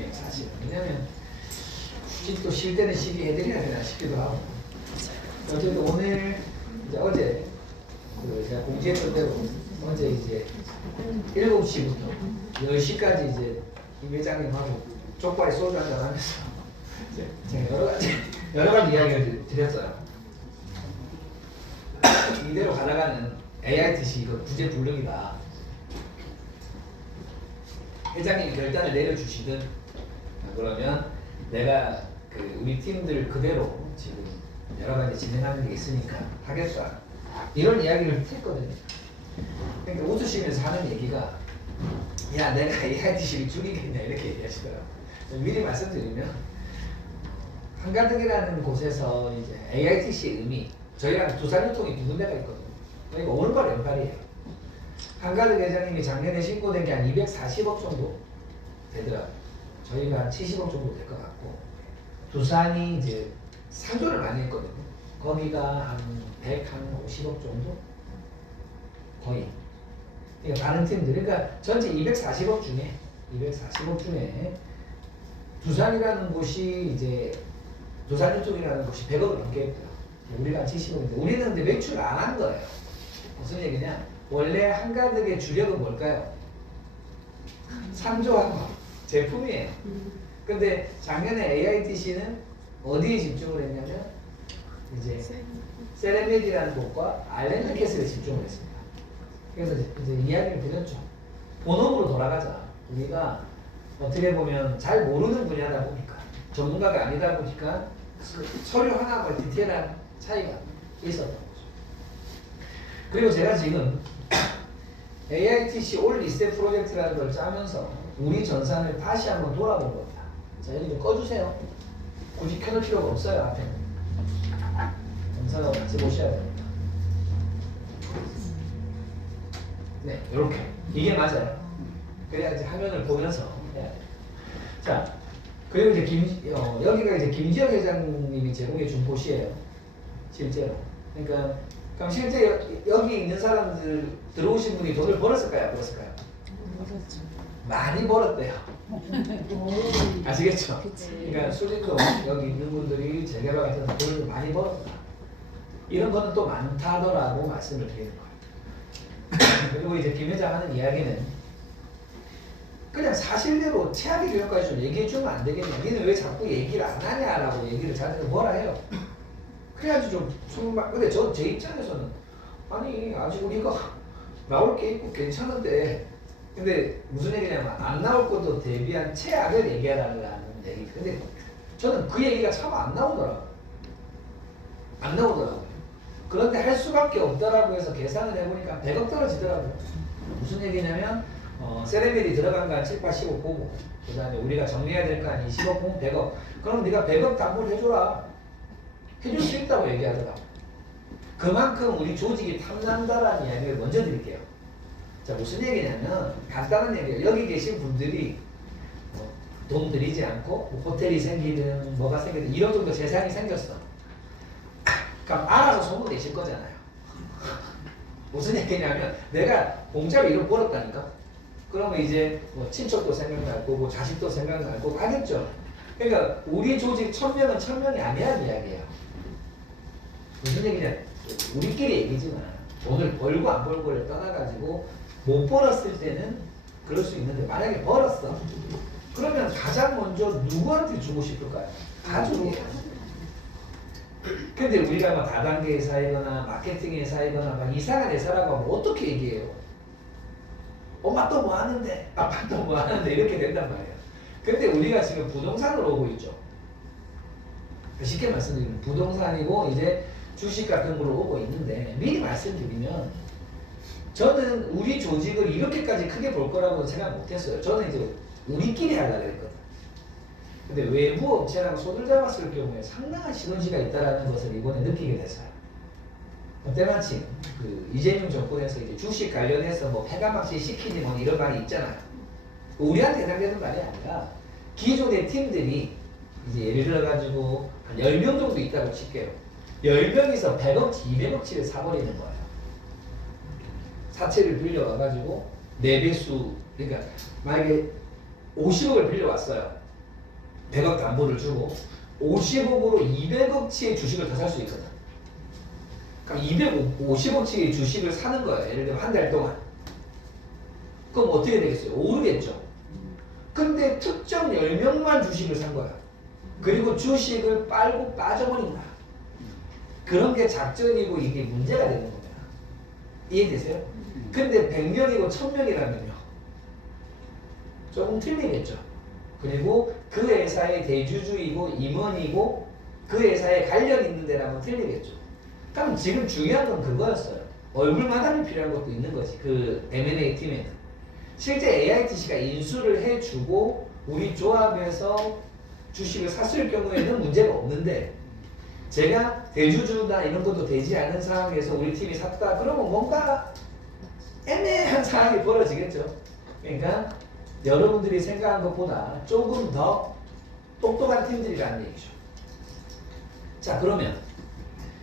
중요해요, 사실. 왜냐면 굳이 또 쉴 때는 쉬게 해드려야 되나 싶기도 하고. 어쨌든 오늘 이제 어제 제가 공지했던 대로 어제 이제 7시부터 10시까지 이제 임 회장님하고 족발에 소주 한잔 하면서 제가 여러 가지 이야기를 드렸어요. 이대로 가다가는 AITC 이거 부재 불능이다. 회장님이 결단을 내려주시든 그러면 내가 우리 팀들 그대로 지금 여러 가지 진행하는 게 있으니까 하겠다. 이런 이야기를 했거든요. 그러니까 웃으시면서 하는 얘기가 야 내가 AITC를 죽이겠냐 이렇게 얘기하시더라고요. 미리 말씀드리면 한가득이라는 곳에서 이제 AITC의 의미 저희랑 두산유통이 두 군데가 있거든요. 그러니까 오른발 왼발이에요. 한가득 회장님이 작년에 신고된 게 한 240억 정도 되더라고요. 저희가 한 70억 정도 될 것 같고 두산이 이제 상조를 많이 했거든요. 거기가 한 150억 정도? 거의. 그러니까 다른 팀들, 그러니까 전체 240억 중에 두산이라는 곳이 이제 두산유통이라는 곳이 100억을 넘게 했고요. 우리가 70억인데 우리는 근데 매출을 안 한 거예요. 무슨 얘기냐? 원래 한가득의 주력은 뭘까요? 상조한 제품이에요. 근데 작년에 AITC는 어디에 집중을 했냐면 이제 세레메디라는 곳과 알렌드캐슬에 집중을 했습니다. 그래서 이제 이야기를 드렸죠. 본업으로 돌아가자. 우리가 어떻게 보면 잘 모르는 분야다 보니까 전문가가 아니다 보니까 서류 하나가 디테일한 차이가 있었던 거죠. 그리고 제가 지금 AITC 올 리셋 프로젝트라는 걸 짜면서 우리 전산을 다시 한번 돌아본 겁니다. 자, 여기 좀 꺼주세요. 굳이 켜놓을 필요가 없어요, 앞에. 전산하고 같이 보셔야 됩니다. 네, 이렇게. 이게 맞아요. 그래야지 화면을 보면서 해야 돼요. 자, 그리고 이제 여기가 이제 김지영 회장님이 제공해 준 곳이에요. 실제로. 그러니까, 그럼 실제 여기 있는 사람들 들어오신 분이 돈을 벌었을까요? 벌었을까요? 많이 벌었대요. 아시겠죠? 그러니까 수익도 여기 있는 분들이 재개발 같은 돈을 많이 벌었다. 이런 거는 또 많다더라고 말씀을 드리는 거예요. 그리고 이제 김 회장 하는 이야기는 그냥 사실대로 최악의 경우까지 좀 얘기해 주면 안 되겠냐. 니는 왜 자꾸 얘기를 안 하냐라고 얘기를 자기가 뭐라 해요. 그래야지 좀 숨막. 근데 제 입장에서는 아니 아직 우리가 나올 게 있고 괜찮은데 근데 무슨 얘기냐면 안 나올 것도 대비한 최악을 얘기하라는 얘기. 근데 저는 그 얘기가 참 안 나오더라고요. 안 나오더라고요. 그런데 할 수밖에 없다라고 해서 계산을 해보니까 100억 떨어지더라고요. 무슨 얘기냐면 세레벨이 들어간 거 한 7, 80억 보고 그 다음에 우리가 정리해야 될 거 한 20억 보면 100억. 그럼 네가 100억 담보를 해줘라. 해줄 수 있다고 얘기하더라고요. 그만큼 우리 조직이 탐난다라는 이야기를 먼저 드릴게요. 자, 무슨 얘기냐면 간단한 얘기예요. 여기 계신 분들이 돈 들이지 않고 호텔이 생기든 뭐가 생기든 이런 정도 재산이 생겼어. 그럼 알아서 소문 내실 거잖아요. 무슨 얘기냐면 내가 공짜로 1억 벌었다니까. 그러면 이제 뭐 친척도 생각날 거고 자식도 생각날 거고 하겠죠. 그러니까 우리 조직 1000명은 1000명이 아니라는 이야기예요. 무슨 얘기냐? 우리끼리 얘기지만 돈을 벌고 안 벌고를 떠나가지고 못 벌었을 때는 그럴 수 있는데 만약에 벌었어. 그러면 가장 먼저 누구한테 주고 싶을까요? 가족이에요. 근데 우리가 막 다단계 회사이거나 마케팅 회사이거나 막 이상한 회사라고 하면 어떻게 얘기해요? 엄마 또 뭐 하는데? 아빠 또 뭐 하는데? 이렇게 된단 말이에요. 근데 우리가 지금 부동산으로 오고 있죠. 쉽게 말씀드리면 부동산이고 이제 주식 같은 걸로 오고 있는데 미리 말씀드리면 저는 우리 조직을 이렇게까지 크게 볼 거라고 생각 못했어요. 저는 이제 우리끼리 하려고 했거든. 근데 외부 업체랑 손을 잡았을 경우에 상당한 시너지가 있다는 것을 이번에 느끼게 됐어요. 때마침 이재명 정권에서 이제 주식 관련해서 뭐 폐가망신 시키니 뭐 이런 말이 있잖아요. 우리한테 해당되는 말이 아니라 기존의 팀들이 이제 예를 들어가지고 한 10명 정도 있다고 칠게요. 10명이서 100억치, 200억치를 사버리는 거예요. 사채를 빌려와가지고 4배수, 그러니까 만약에 50억을 빌려왔어요. 100억 담보를 주고 50억으로 200억치의 주식을 더 살 수 있거든. 그럼 250억치의 주식을 사는 거야. 예를 들면 한 달 동안. 그럼 어떻게 되겠어요? 오르겠죠. 근데 특정 10명만 주식을 산 거야. 그리고 주식을 빨고 빠져버린다. 그런 게 작전이고 이게 문제가 되는 겁니다. 이해되세요? 근데 100명이고 1000명이라면요. 조금 틀리겠죠. 그리고 그 회사의 대주주이고 임원이고 그 회사에 관련 있는 데라면 틀리겠죠. 그럼 지금 중요한 건 그거였어요. 얼굴 마담이 필요한 것도 있는 거지. 그 M&A 팀에는. 실제 AITC가 인수를 해주고 우리 조합에서 주식을 샀을 경우에는 문제가 없는데 제가 대주주나 이런 것도 되지 않은 상황에서 우리 팀이 샀다 그러면 뭔가 애매한 상황이 벌어지겠죠. 그러니까 여러분들이 생각한 것보다 조금 더 똑똑한 팀들이라는 얘기죠. 자, 그러면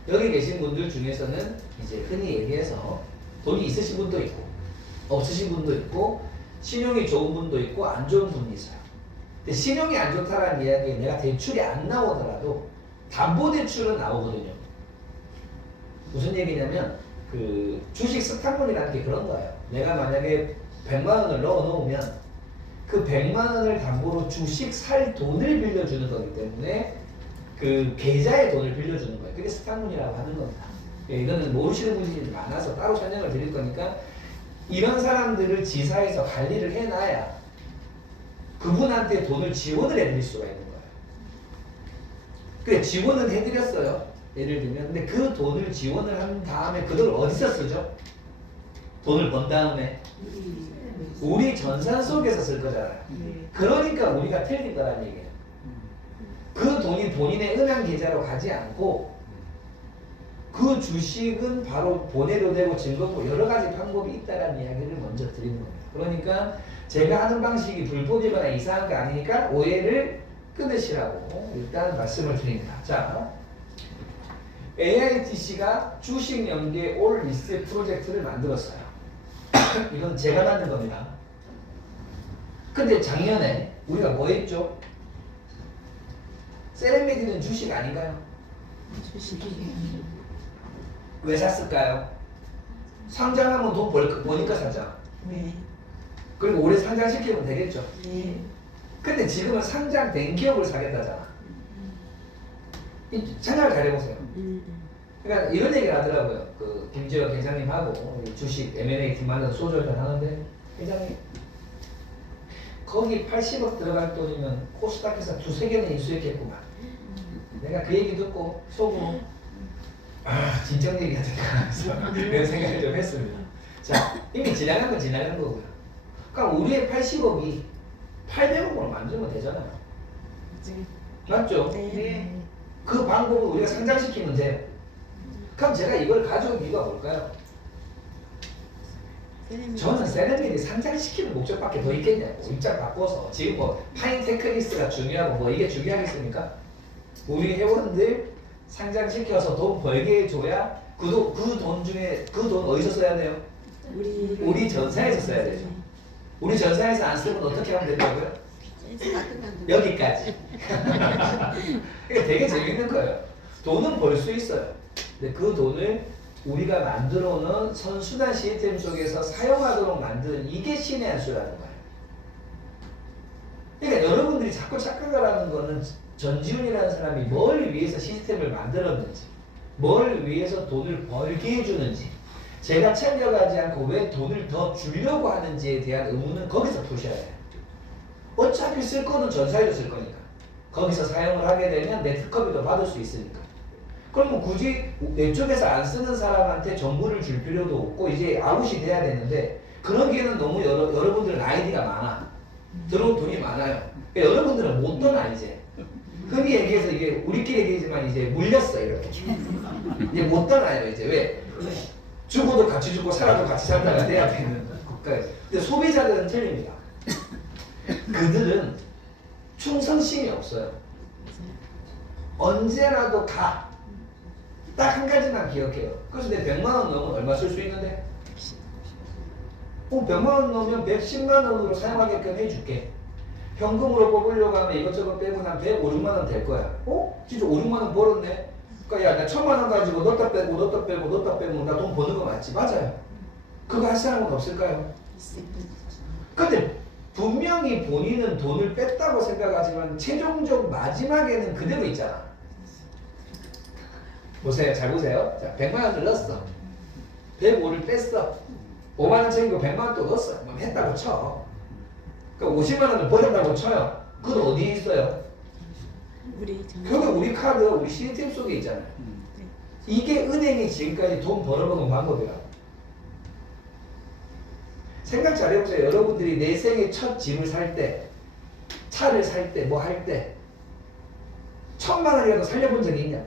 여기 계신 분들 중에서는 이제 흔히 얘기해서 돈이 있으신 분도 있고 없으신 분도 있고 신용이 좋은 분도 있고 안 좋은 분이 있어요. 근데 신용이 안 좋다라는 이야기는 내가 대출이 안 나오더라도 담보대출은 나오거든요. 무슨 얘기냐면 그 주식 스탁문이라는 게 그런 거예요. 내가 만약에 100만 원을 넣어 놓으면 그 100만 원을 담보로 주식 살 돈을 빌려주는 거기 때문에 그 계좌의 돈을 빌려주는 거예요. 그게 스탁문이라고 하는 겁니다. 이거는 모르시는 분들이 많아서 따로 설명을 드릴 거니까 이런 사람들을 지사에서 관리를 해놔야 그분한테 돈을 지원을 해드릴 수가 있는 거예요. 그래, 지원은 해드렸어요. 예를 들면. 근데 그 돈을 지원을 한 다음에 그 돈을 어디서 쓰죠? 돈을 번 다음에 우리 전산 속에서 쓸 거잖아요. 그러니까 우리가 틀린 거란 얘기예요. 그 돈이 본인의 은행 계좌로 가지 않고 그 주식은 바로 보내도 되고 증거고 여러 가지 방법이 있다는 이야기를 먼저 드리는 겁니다. 그러니까 제가 하는 방식이 불법이거나 이상한 거 아니니까 오해를 끊으시라고 일단 말씀을 드립니다. 자, AITC가 주식 연계 올 리셋 프로젝트를 만들었어요. 이건 제가 만든 겁니다. 근데 작년에 우리가 뭐 했죠? 세렝게티는 주식 아닌가요? 주식이 왜 샀을까요? 상장하면 돈 버니까 샀잖아. 네. 그리고 올해 상장시키면 되겠죠. 네. 근데 지금은 상장된 기업을 사겠다잖아. 생각을 잘 해보세요. 그러니까 이런 얘기를 하더라고요. 그 김지혁 회장님하고 주식 M&A 팀 만나서 소주 한잔 하는데 회장님 거기 80억 들어갈 돈이면 코스닥에서 두세 개는 인수했겠구만. 내가 그 얘기 듣고 속으로 아 진정 얘기가 들어가면서 이런 생각을 좀 했습니다. 자, 이미 지나간 건 지나간 거고요. 그러니까 우리의 80억이 800억으로 만들면 되잖아요. 맞죠? 네. 그 방법을 우리가 상장시키면 돼요. 그럼 제가 이걸 가져온 이유가 뭘까요? 저는 세렝게티 상장시키는 목적밖에 더 있겠냐고. 입장 바꿔서 지금 뭐 파인테크닉스가 중요하고 뭐 이게 중요하겠습니까? 우리 회원들 상장시켜서 돈 벌게 해줘야 그 돈 중에 그 돈 어디서 써야 돼요? 우리 전사에서 써야 되죠. 우리 전사에서 안 쓰면 어떻게 하면 된다고요? 여기까지. 이게 되게 재밌는 거예요. 돈은 벌 수 있어요. 근데 그 돈을 우리가 만들어 놓은 선순환 시스템 속에서 사용하도록 만드는 이게 신의 한 수라는 거예요. 그러니까 여러분들이 자꾸 착각을 하는 거는 전지훈이라는 사람이 뭘 위해서 시스템을 만들었는지, 뭘 위해서 돈을 벌게 해주는지, 제가 챙겨가지 않고 왜 돈을 더 주려고 하는지에 대한 의문은 거기서 푸셔야 돼요. 어차피 쓸 거는 전사에서 쓸 거니까. 거기서 사용을 하게 되면 내 특허비도 받을 수 있으니까. 그러면 굳이 내 쪽에서 안 쓰는 사람한테 정보를 줄 필요도 없고 이제 아웃이 돼야 되는데 그러기에는 너무 여러분들은 아이디가 많아. 들어온 돈이 많아요. 그러니까 여러분들은 못 떠나 이제. 흔히 얘기해서 이게 우리끼리 얘기지만 이제 물렸어 이렇게. 이제 못 떠나요 이제. 왜? 죽어도 같이 죽고 살아도 같이 살다가 내 앞에 있는 국가에서. 근데 소비자들은 틀립니다. 그들은 충성심이 없어요. 언제라도 가. 딱 한 가지만 기억해요. 그래서 내 100만 원 넣으면 얼마 쓸 수 있는데? 100만 원 넣으면 110만 원으로 사용하게끔 해줄게. 현금으로 뽑으려고 하면 이것저것 빼고 한 105, 6만 원 될 거야. 진짜 5, 6만 원 벌었네? 그러니까 야, 나 1,000만 원 가지고 넣었다 빼고 넣었다 빼고 넣었다 빼고 나 돈 버는 거 맞지? 맞아요. 그거 할 사람은 없을까요? 근데 분명히 본인은 돈을 뺐다고 생각하지만 최종적 마지막에는 그대로 있잖아. 보세요. 잘 보세요. 자, 100만 원을 넣었어. 105를 뺐어. 5만 원 챙기고 100만 원 또 넣었어. 그럼 했다고 쳐. 그러니까 50만 원을 버렸다고 쳐요. 그건 어디에 있어요? 결국 우리 카드, 우리 시스템 속에 있잖아요. 이게 은행이 지금까지 돈 벌어먹은 방법이라고. 생각 잘 해보세요. 여러분들이 내 생애 첫 집을 살 때, 차를 살 때, 뭐 할 때 1,000만 원이라도 살려본 적이 있냐?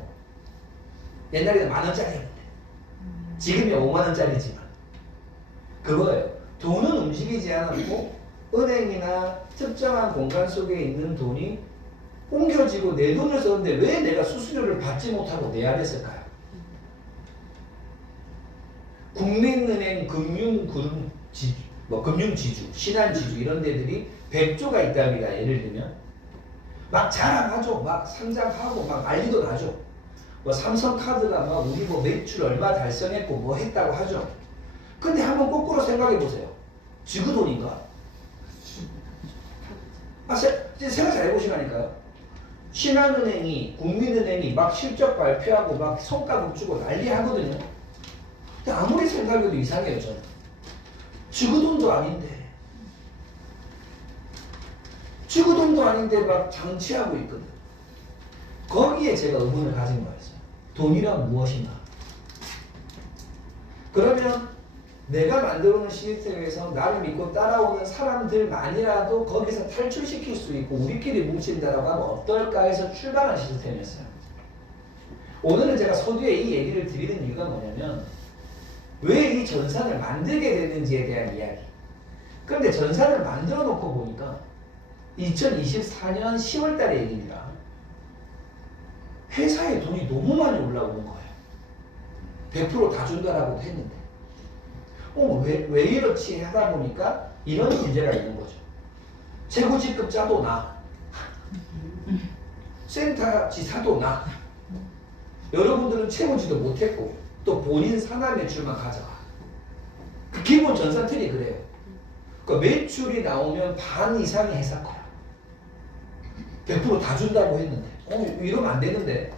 옛날에는 10,000원짜리였는데 지금이 5만 원짜리지만 그거예요. 돈은 움직이지 않았고 은행이나 특정한 공간 속에 있는 돈이 옮겨지고 내 돈을 썼는데 왜 내가 수수료를 받지 못하고 내야 됐을까요? 국민은행 금융지주, 신한지주 이런 데들이 100조가 있답니다. 예를 들면 막 자랑하죠. 막 상장하고 막 난리도 나죠. 뭐 삼성카드가 막 우리 뭐 매출 얼마 달성했고 뭐 했다고 하죠. 근데 한번 거꾸로 생각해 보세요. 지구 돈인가? 생각 잘 해보시라니까요. 신한은행이, 국민은행이 막 실적 발표하고 막 성과급 주고 난리 하거든요. 근데 아무리 생각해도 이상해요, 저는. 지구 돈도 아닌데. 지구 돈도 아닌데 막 장치하고 있거든. 거기에 제가 의문을 가진 거였어요. 돈이란 무엇인가? 그러면 내가 만들어 놓은 시스템에서 나를 믿고 따라오는 사람들만이라도 거기서 탈출시킬 수 있고 우리끼리 뭉친다라고 하면 어떨까 해서 출발한 시스템이었어요. 오늘은 제가 서두에 이 얘기를 드리는 이유가 뭐냐면 왜 이 전산을 만들게 됐는지에 대한 이야기. 그런데 전산을 만들어 놓고 보니까 2024년 10월 달의 얘기입니다. 회사에 돈이 너무 많이 올라오는 거예요. 100% 다 준다라고 했는데 왜 이렇지 하다 보니까 이런 문제가 있는 거죠. 최고직급자도 나, 센터지사도 나. 여러분들은 최고지도 못했고 또 본인 산하 매출만 가져가. 그 기본 전산 틀이 그래요. 그러니까 매출이 나오면 반 이상이 회사 거야. 100% 다 준다고 했는데 이러면 안 되는데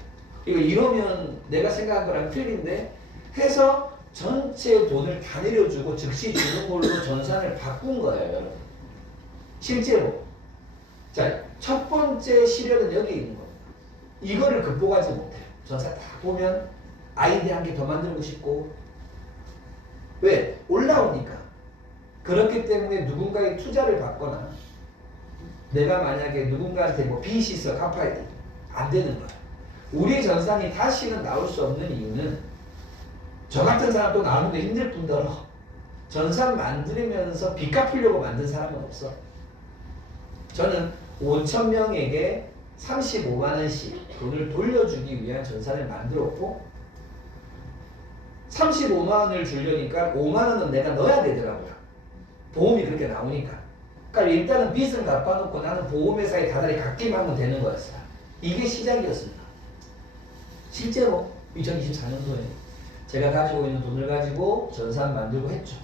이러면 내가 생각한 거랑 틀린데 해서 전체 돈을 다 내려주고 즉시 주는 걸로 전산을 바꾼 거예요, 여러분. 실제로. 자, 첫 번째 시련은 여기 있는 겁니다. 이거를 극복하지 못해요. 전산 다 보면 아이디 한 개 더 만들고 싶고. 왜? 올라오니까. 그렇기 때문에 누군가의 투자를 받거나 내가 만약에 누군가한테 뭐 빚이 있어 갚아야 돼. 안 되는 거야. 우리 전산이 다시는 나올 수 없는 이유는 저 같은 사람도 나오는데 힘들 뿐더러 전산 만들면서 빚 갚으려고 만든 사람은 없어. 저는 5,000명에게 35만 원씩 돈을 돌려주기 위한 전산을 만들었고 35만 원을 주려니까 5만 원은 내가 넣어야 되더라고요. 보험이 그렇게 나오니까. 그러니까 일단은 빚은 갚아놓고 나는 보험회사에 다달이 갚기만 하면 되는 거였어요. 이게 시작이었습니다. 실제로 2024년도에 제가 가지고 있는 돈을 가지고 전산 만들고 했죠.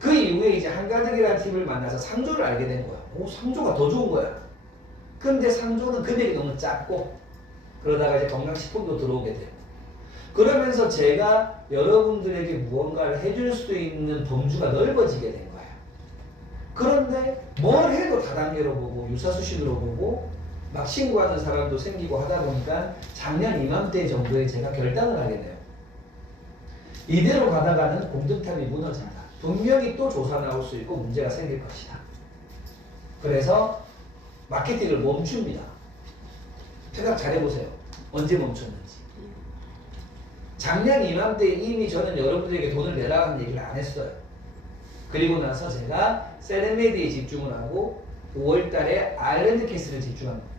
그 이후에 이제 한가득이라는 팀을 만나서 상조를 알게 된 거야. 상조가 더 좋은 거야. 근데 상조는 금액이 너무 작고 그러다가 이제 건강식품도 들어오게 되고 그러면서 제가 여러분들에게 무언가를 해줄 수 있는 범주가 넓어지게 된 거예요. 그런데 뭘 해도 다단계로 보고 유사수식으로 보고 막 신고하는 사람도 생기고 하다 보니까 작년 이맘때 정도에 제가 결단을 하게 돼요. 이대로 가다가는 공든탑이 무너진다. 분명히 또 조사 나올 수 있고 문제가 생길 것이다. 그래서 마케팅을 멈춥니다. 생각 잘 해보세요. 언제 멈췄는지. 작년 이맘때 이미 저는 여러분들에게 돈을 내라는 얘기를 안 했어요. 그리고 나서 제가 세레메디에 집중을 하고 5월 달에 아일랜드 케이스를 집중한 겁니다.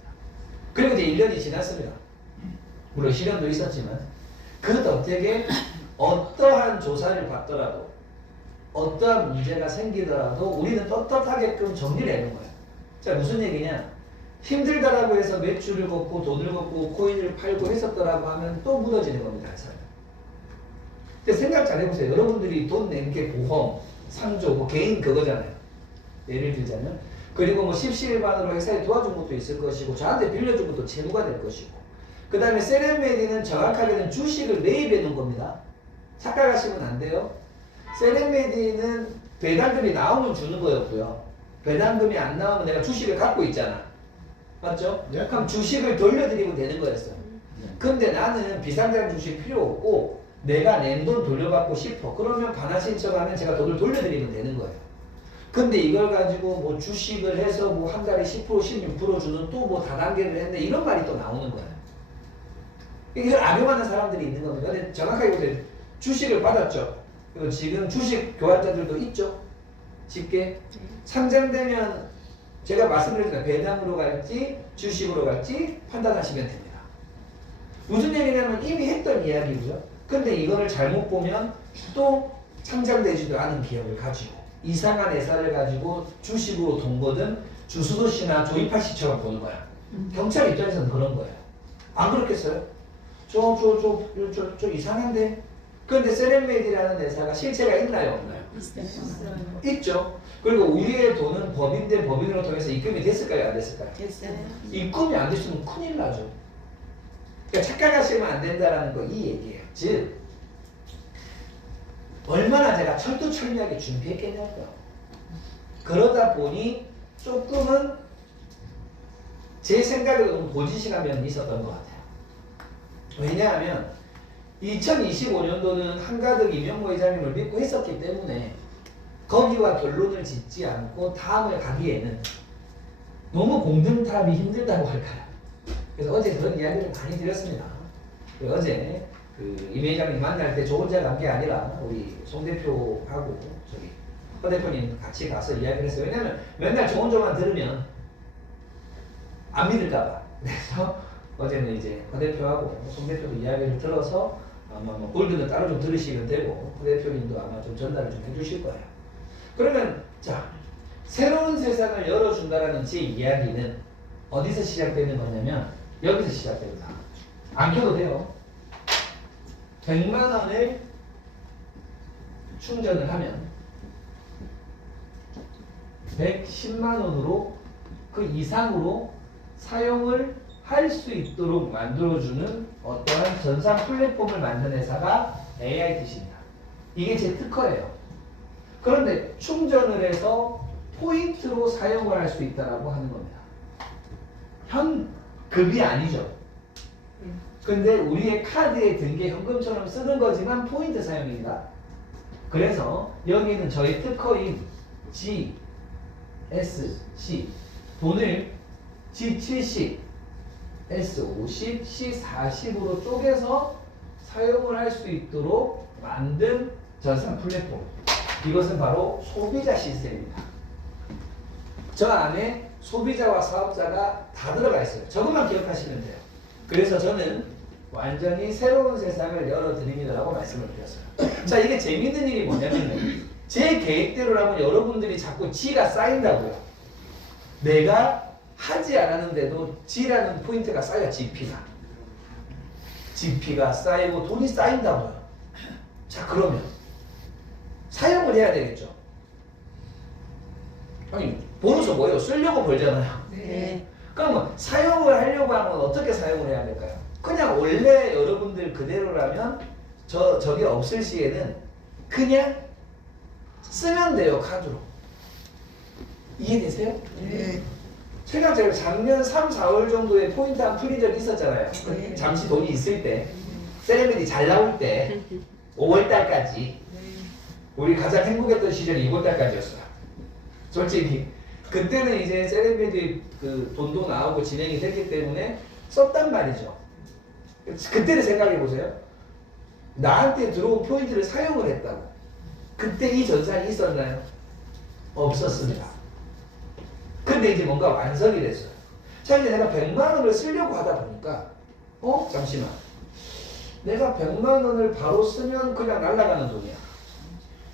그리고 이제 1년이 지났습니다. 물론 시련도 있었지만 그 덕택에 어떠한 조사를 받더라도 어떠한 문제가 생기더라도 우리는 떳떳하게끔 정리를 해놓은 거예요. 자, 무슨 얘기냐? 힘들다라고 해서 매출을 걷고 돈을 걷고 코인을 팔고 했었더라고 하면 또 무너지는 겁니다. 근데 생각 잘 해보세요. 여러분들이 돈 낸 게 보험, 상조, 뭐 개인 그거잖아요. 예를 들자면. 그리고 뭐 십시일반으로 회사에 도와준 것도 있을 것이고 저한테 빌려준 것도 채무가 될 것이고 그 다음에 세렌메디는 정확하게는 주식을 매입해 놓은 겁니다. 착각하시면 안 돼요. 세렌메디는 배당금이 나오면 주는 거였고요. 배당금이 안 나오면 내가 주식을 갖고 있잖아. 맞죠? 네. 그럼 주식을 돌려드리면 되는 거였어요. 근데 나는 비상장 주식 필요 없고 내가 낸 돈 돌려받고 싶어. 그러면 반환 신청하면 제가 돈을 돌려드리면 되는 거예요. 근데 이걸 가지고 뭐 주식을 해서 뭐 한 달에 10% 16% 주는 또 뭐 다단계를 했는데 이런 말이 또 나오는 거예요. 이걸 악용하는 사람들이 있는 겁니다. 근데 정확하게 보세요. 주식을 받았죠. 그리고 지금 주식 교환자들도 있죠. 쉽게 상장되면 제가 말씀드렸잖아요. 배당으로 갈지 주식으로 갈지 판단하시면 됩니다. 무슨 얘기냐면 이미 했던 이야기고요. 근데 이거를 잘못 보면 또 상장되지도 않은 기업을 가지고 이상한 회사를 가지고 주식으로 돈 거든 주수도시나 조이파 시처럼 보는 거야. 경찰 입장에서는 그런 거예요. 안 그렇겠어요? 저 이상한데? 그런데 세렌메디라는 회사가 실체가 있나요? 없나요? 있죠. 그리고 우리의 돈은 법인된 법인으로 통해서 입금이 됐을까요? 안 됐을까요? 입금이 안 됐으면 큰일 나죠. 그러니까 착각하시면 안 된다는 거 이 얘기예요. 즉 얼마나 제가 철두철미하게 준비했겠냐고요. 그러다 보니 조금은 제 생각에도 고지식한 면이 있었던 것 같아요. 왜냐하면 2025년도는 한가득 이명모 회장님을 믿고 했었기 때문에 거기와 결론을 짓지 않고 다음을 가기에는 너무 공든탑이 힘들다고 할까요? 그래서 어제 그런 이야기를 많이 드렸습니다. 어제 임 회장님 만날 때 저 혼자 간 게 아니라 우리 송 대표하고 저기 허 대표님 같이 가서 이야기를 했어요. 왜냐면 맨날 좋은 조만 들으면 안 믿을까봐. 그래서 어제는 이제 허 대표하고 송 대표도 이야기를 들어서 아마 뭐 골드는 따로 좀 들으시면 되고 허 대표님도 아마 좀 전달을 좀 해주실 거예요. 그러면 자 새로운 세상을 열어준다라는 제 이야기는 어디서 시작되는 거냐면 여기서 시작됩니다. 안 켜도 돼요. 100만 원을 충전을 하면 110만 원으로 그 이상으로 사용을 할 수 있도록 만들어주는 어떠한 전산 플랫폼을 만든 회사가 AITC입니다. 이게 제 특허예요. 그런데 충전을 해서 포인트로 사용을 할 수 있다고 하는 겁니다. 현금이 아니죠. 근데 우리의 카드에 든 게 현금처럼 쓰는 거지만 포인트 사용입니다. 그래서 여기는 저희 특허인 G, S, C 돈을 G70, S50, C40으로 쪼개서 사용을 할 수 있도록 만든 전산 플랫폼. 이것은 바로 소비자 시스템입니다. 저 안에 소비자와 사업자가 다 들어가 있어요. 저것만 기억하시면 돼요. 그래서 저는 완전히 새로운 세상을 열어드립니다라고 말씀을 드렸어요. 자, 이게 재밌는 일이 뭐냐면 제 계획대로라면 여러분들이 자꾸 G가 쌓인다고요. 내가 하지 않았는데도 G라는 포인트가 쌓여. GP가 쌓이고 돈이 쌓인다고요. 자, 그러면 사용을 해야 되겠죠. 아니 보너스 뭐예요? 쓰려고 벌잖아요. 네. 그러면 사용을 하려고 하면 어떻게 사용을 해야 될까요? 그냥 원래 여러분들 그대로라면 저게 없을 시에는 그냥 쓰면 돼요. 카드로. 이해되세요? 네. 제가 작년 3, 4월 정도에 포인트 한 풀린 적이 있었잖아요. 네. 잠시 돈이 있을 때 세레머니 잘 나올 때 5월달까지 우리 가장 행복했던 시절이 6월달까지였어요. 솔직히 그때는 이제 세레머니 그 돈도 나오고 진행이 됐기 때문에 썼단 말이죠. 그때를 생각해 보세요. 나한테 들어온 포인트를 사용을 했다고. 그때 이 전산이 있었나요? 없었습니다. 근데 이제 뭔가 완성이 됐어요. 자, 이제 내가 100만 원을 쓰려고 하다 보니까 잠시만. 내가 100만 원을 바로 쓰면 그냥 날아가는 돈이야.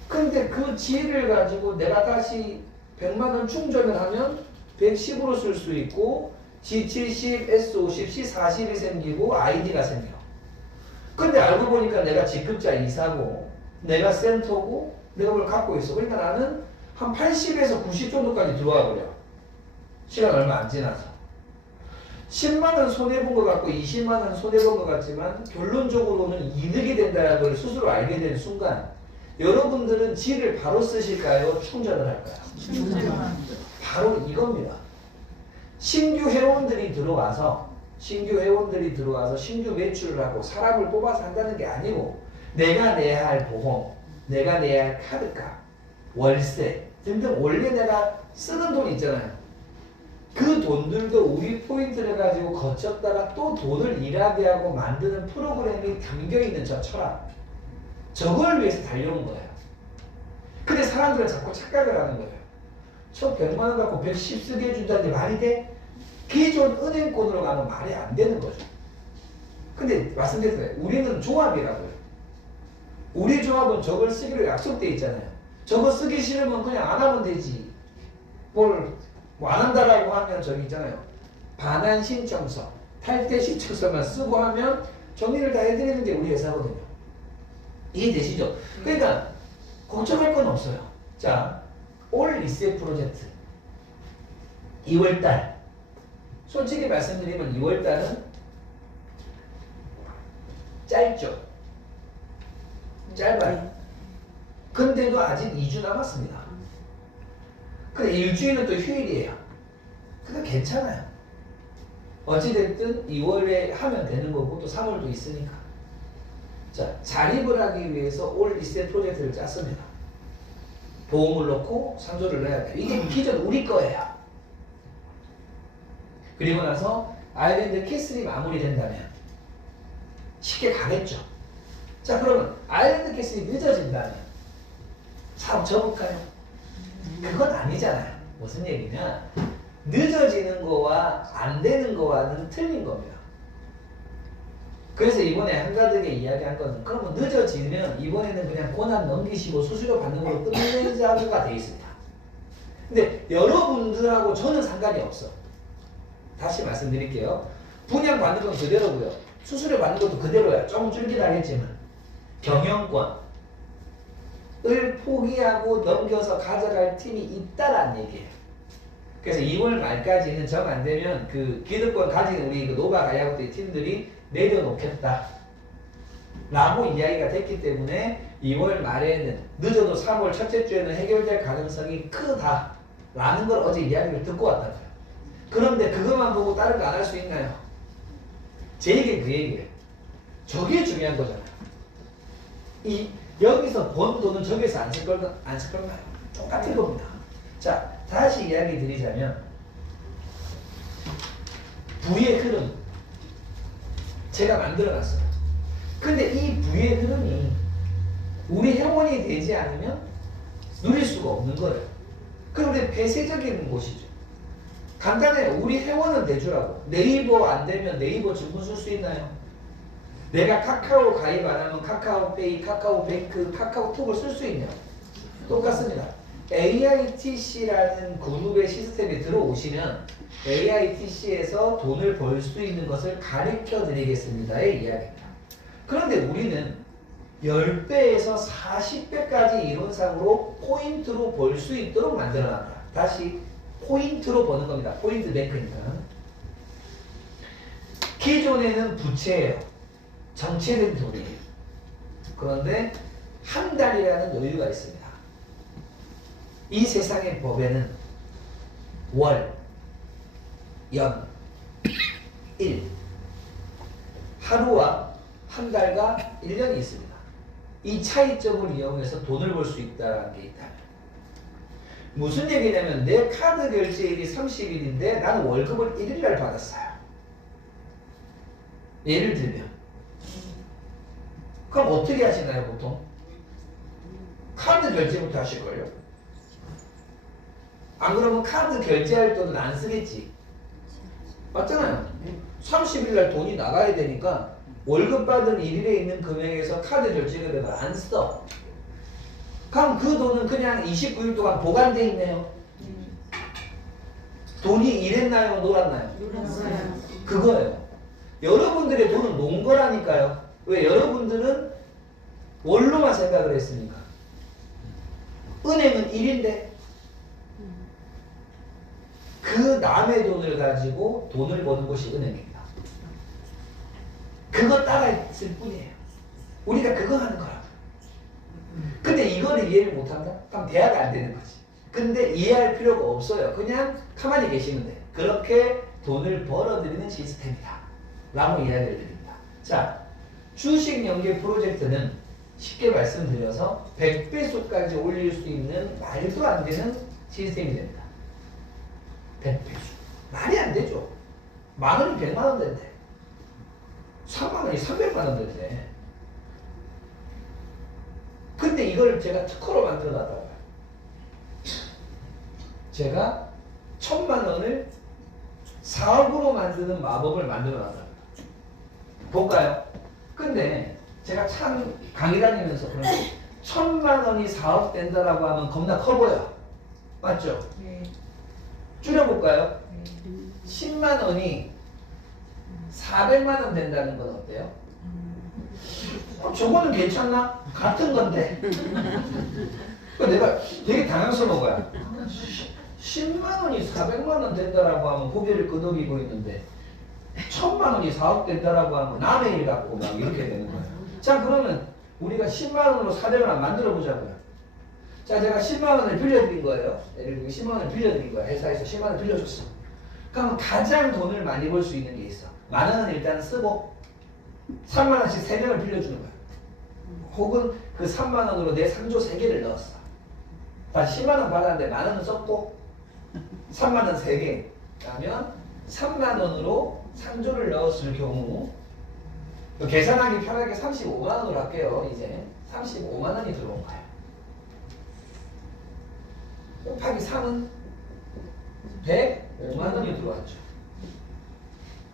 근데 그 지혜를 가지고 내가 다시 100만 원 충전을 하면 110으로 쓸 수 있고 G70, S50, C40이 생기고 ID가 생겨. 근데 알고 보니까 내가 직급자 이사고 내가 센터고 내가 뭘 갖고 있어. 그러니까 나는 한 80에서 90 정도까지 들어와 버려. 시간 얼마 안 지나서. 10만 원 손해본 것 같고 20만 원 손해본 것 같지만 결론적으로는 이득이 된다는 걸 스스로 알게 된 순간 여러분들은 G를 바로 쓰실까요? 충전을 할까요? 바로 이겁니다. 신규 회원들이 들어와서 신규 매출을 하고 사람을 뽑아서 한다는 게 아니고 내가 내야 할 보험, 내가 내야 할 카드값, 월세 등등 원래 내가 쓰는 돈 있잖아요. 그 돈들도 우리 포인트를 가지고 거쳤다가 또 돈을 일하게 하고 만드는 프로그램이 담겨있는 저 철학, 저걸 위해서 달려온 거예요. 근데 사람들은 자꾸 착각을 하는 거예요. 저 100만 원 갖고 110 쓰게 해준다는데 말이 돼? 기존 은행권으로 가면 말이 안 되는 거죠. 근데 말씀드렸어요. 우리는 조합이라고요. 우리 조합은 저걸 쓰기로 약속돼 있잖아요. 저거 쓰기 싫으면 그냥 안 하면 되지. 뭘 안 한다라고 하면 저기 있잖아요. 반환 신청서, 탈퇴 신청서만 쓰고 하면 정리를 다 해드리는 게 우리 회사거든요. 이해되시죠? 그러니까 걱정할 건 없어요. 자, 올 리셋 프로젝트 2월달 솔직히 말씀드리면 2월달은 짧죠. 짧아요. 근데도 아직 2주 남았습니다. 근데 일주일은 또 휴일이에요. 근데 괜찮아요. 어찌됐든 2월에 하면 되는 거고 또 3월도 있으니까. 자, 자립을 하기 위해서 올 리셋 프로젝트를 짰습니다. 보험을 넣고 상조를 넣어야 돼요. 이게 기존 우리 거예요. 그리고 나서 아일랜드 캐슬이 마무리된다면 쉽게 가겠죠. 자, 그러면 아일랜드 캐슬이 늦어진다면 사업 접을까요? 그건 아니잖아요. 무슨 얘기냐? 늦어지는 거와 안 되는 거와는 틀린 겁니다. 그래서 이번에 한가득에 이야기한 건 그러면 늦어지면 이번에는 그냥 고난 넘기시고 수수료 받는 걸로 끝내자고가 돼 있습니다. 근데 여러분들하고 저는 상관이 없어. 다시 말씀드릴게요. 분양 받는 건 그대로고요. 수수료 받는 것도 그대로야. 조금 줄기다겠지만 경영권을 포기하고 넘겨서 가져갈 팀이 있다란 얘기예요. 그래서 2월 말까지는 정 안 되면 그 기득권 가진 우리 그 노바 가야국대 팀들이 내려놓겠다 라고 이야기가 됐기 때문에 2월 말에는 늦어도 3월 첫째 주에는 해결될 가능성이 크다 라는 걸 어제 이야기를 듣고 왔다고요. 그런데 그것만 보고 다른 거 안 할 수 있나요? 제 얘기는 그 얘기예요. 저게 중요한 거잖아요. 여기서 번 돈은 저기서 안 쓸 걸까요? 똑같은 겁니다. 자, 다시 이야기 드리자면 부의 흐름 제가 만들어놨어요. 근데 이 부의 흐름이 우리 회원이 되지 않으면 누릴 수가 없는 거예요. 그럼 우리 폐쇄적인 곳이죠. 간단해요. 우리 회원은 대주라고. 네이버 안 되면 네이버 주문 쓸 수 있나요? 내가 카카오 가입 안 하면 카카오페이, 카카오뱅크, 카카오톡을 쓸 수 있냐? 똑같습니다. AITC라는 그룹의 시스템에 들어오시면 AITC에서 돈을 벌 수 있는 것을 가르쳐 드리겠습니다의 이야기입니다. 그런데 우리는 10배에서 40배까지 이론상으로 포인트로 벌 수 있도록 만들어 놨다. 다시 포인트로 버는 겁니다. 포인트 매크니까. 기존에는 부채예요. 정체된 돈이에요. 그런데 한 달이라는 여유가 있습니다. 이 세상의 법에는 월, 연, 일, 하루와 한 달과 1년이 있습니다. 이 차이점을 이용해서 돈을 벌 수 있다는 게 있다면 무슨 얘기냐면 내 카드 결제일이 30일인데 나는 월급을 1일날 받았어요. 예를 들면 그럼 어떻게 하시나요 보통? 카드 결제부터 하실걸요? 안 그러면 카드 결제할 돈은 안 쓰겠지. 맞잖아요. 30일날 돈이 나가야 되니까 월급 받은 1일에 있는 금액에서 카드 결제 금액을 안 써. 그럼 그 돈은 그냥 29일 동안 보관돼 있네요. 돈이 일했나요? 놀았나요? 놀았어요. 그거예요. 여러분들의 돈은 논 거라니까요. 왜? 여러분들은 원로만 생각을 했으니까. 은행은 일인데 그 남의 돈을 가지고 돈을 버는 곳이 은행입니다. 그거 따라 있을 뿐이에요. 우리가 그거 하는 거라고. 근데 이거를 이해를 못한다? 그럼 대화가 안 되는 거지. 근데 이해할 필요가 없어요. 그냥 가만히 계시면 돼요. 그렇게 돈을 벌어들이는 시스템이다 라고 이야기를 드립니다. 자, 주식 연계 프로젝트는 쉽게 말씀드려서 100배수까지 올릴 수 있는 말도 안 되는 시스템이 됩니다. 100배수. 말이 안 되죠. 만 원이 100만 원 된대. 3만 원이 300만 원 된대. 근데 이걸 제가 특허로 만들어 놨다고요. 제가 1000만 원을 4억으로 만드는 마법을 만들어 놨다고요. 볼까요? 근데 제가 참 강의 다니면서 그런 1000만 원이 4억 된다라고 하면 겁나 커 보여. 맞죠? 네. 줄여볼까요? 네. 10만 원이 400만 원 된다는 건 어때요? 저거는 괜찮나? 같은 건데. 내가 되게 당황스러운 거야. 10만 원이 400만 원 된다라고 하면 고개를 끄덕이고 있는데 1000만 원이 4억 된다라고 하면 남의 일 갖고 막 이렇게 되는 거예요. 자, 그러면 우리가 10만 원으로 400을 만들어 보자고요. 자, 제가 10만 원을 빌려드린 거예요. 예를 들면 10만 원을 빌려드린 거야. 회사에서 10만 원 빌려줬어. 그러면 가장 돈을 많이 벌 수 있는 게 있어. 만 원은 일단 쓰고 3만 원씩 3명을 빌려주는 거야. 혹은 그 3만 원으로 내 상조 3개를 넣었어. 다시 10만 원 받았는데 만 원은 썼고 3만 원 3개 하면 3만 원으로 상조를 넣었을 경우 계산하기 편하게 35만 원으로 할게요. 이제 35만 원이 들어온 거예요. 곱하기 3은 105만 원이 들어왔죠.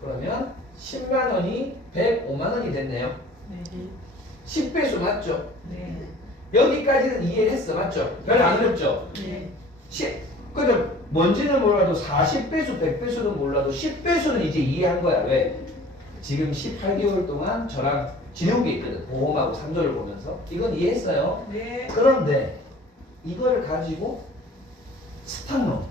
그러면 10만 원이 105만 원이 됐네요. 네. 10배수 맞죠? 네. 여기까지는 이해했어. 맞죠? 별로 안 어렵죠? 네. 10. 근데 뭔지는 몰라도 40배수, 100배수는 몰라도 10배수는 이제 이해한 거야. 왜? 지금 18개월 동안 저랑 지내온 게 있거든. 보험하고 3조를 보면서. 이건 이해했어요. 네. 그런데 이걸 가지고 스탁론,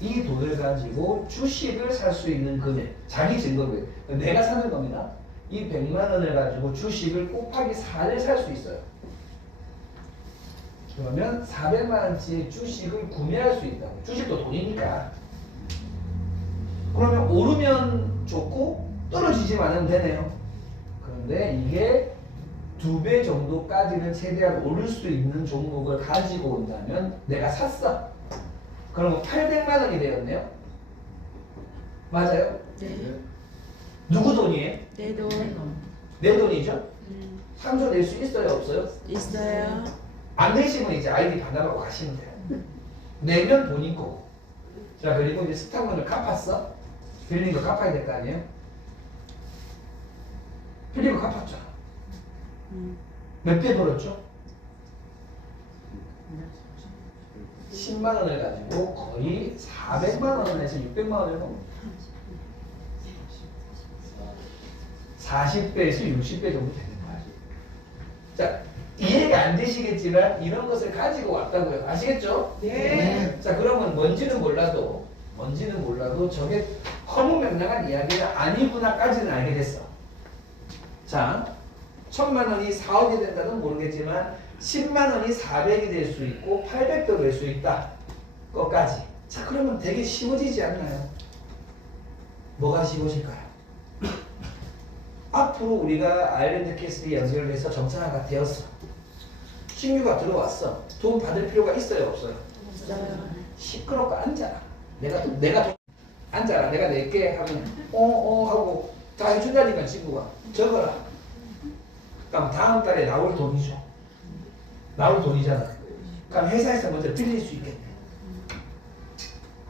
이 돈을 가지고 주식을 살 수 있는 금액, 자기 증거금, 내가 사는 겁니다. 이 100만 원을 가지고 주식을 곱하기 4를 살 수 있어요. 그러면 400만 원치의 주식을 구매할 수 있다고. 주식도 돈이니까. 그러면 오르면 좋고 떨어지지만 않으면 되네요. 그런데 이게 2배 정도까지는 최대한 오를 수 있는 종목을 가지고 온다면 내가 샀어. 그러면 800만 원이 되었네요. 맞아요? 네. 누구 돈이에요? 내 돈. 내 돈이죠? 상조 낼 수 있어요? 없어요? 있어요. 안 내시면 이제 아이디 반납하고 가시면 돼요. 내면 돈인 거고. 자, 그리고 이제 스탁론을 갚았어. 빌린 거 갚아야 될 거 아니에요? 빌린 거 갚았죠. 몇 배 벌었죠? 10만 원을 가지고 거의 400만 원에서 600만 원을 먹는 40배에서 60배 정도 되는 거예요. 자, 이해가 안 되시겠지만 이런 것을 가지고 왔다고요. 아시겠죠? 네. 자, 그러면 뭔지는 몰라도 저게 허무맹랑한 이야기가 아니구나까지는 알게 됐어. 자, 1000만 원이 4억이 된다는 모르겠지만 10만 원이 400이 될 수 있고 800도 될 수 있다. 것까지. 자, 그러면 되게 쉬워지지 않나요? 뭐가 쉬워질까요? 앞으로 우리가 아일랜드 캐슬이 연결을 해서 정상화가 되었어. 신규가 들어왔어. 돈 받을 필요가 있어요? 없어요? 없어요. 시끄럽고 앉아라. 내가 앉아라. 내가 낼게 하면 하고 다 해준다니까 친구가. 적어라. 그럼 다음 달에 나올 돈이죠. 나올 돈이잖아. 그럼 회사에서 먼저 빌릴 수 있겠네.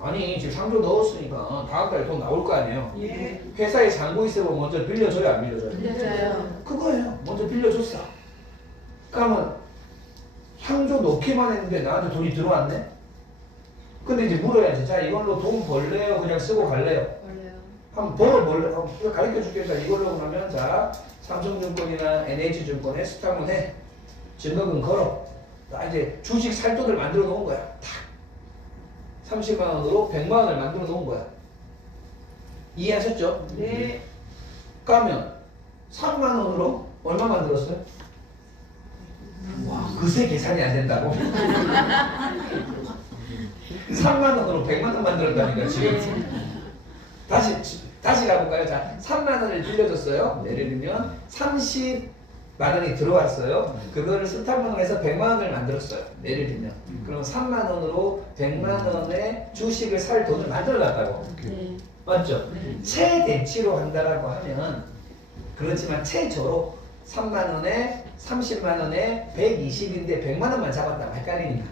아니 지금 상조 넣었으니까 다음 달에 돈 나올 거 아니에요. 예. 회사에 잔고 있으면 먼저 빌려줘요, 안 빌려줘요? 빌려줘요. 그거예요. 먼저 빌려줬어. 그러면 상조 넣기만 했는데 나한테 돈이 들어왔네? 근데 이제 물어야지. 자, 이걸로 돈 벌래요? 그냥 쓰고 갈래요? 원래요. 한번 벌래? 한번 가르쳐 줄게. 자, 이걸로 그러면 자, 삼성증권이나 NH증권에 스탁문에 증거금 걸어. 나 이제 주식 살 돈을 만들어 놓은 거야. 탁. 30만 원으로 100만 원을 만들어 놓은 거야. 이해하셨죠? 네. 그러면 3만 원으로 얼마 만들었어요? 와, 그새 계산이 안 된다고? 3만 원으로 100만 원 만들었다니까 지금. 다시 가볼까요? 자, 3만 원을 빌려줬어요. 예를 들면 30만 원이 들어왔어요. 그거를 스탁문을 해서 100만 원을 만들었어요. 예를 들면. 그럼 3만 원으로 100만 원의 주식을 살 돈을 만들어놨다고. 네. 맞죠? 최대치로 한다라고 하면 그렇지만 최저로 3만 원에 30만 원에 120인데 100만 원만 잡았다. 헷갈리니까.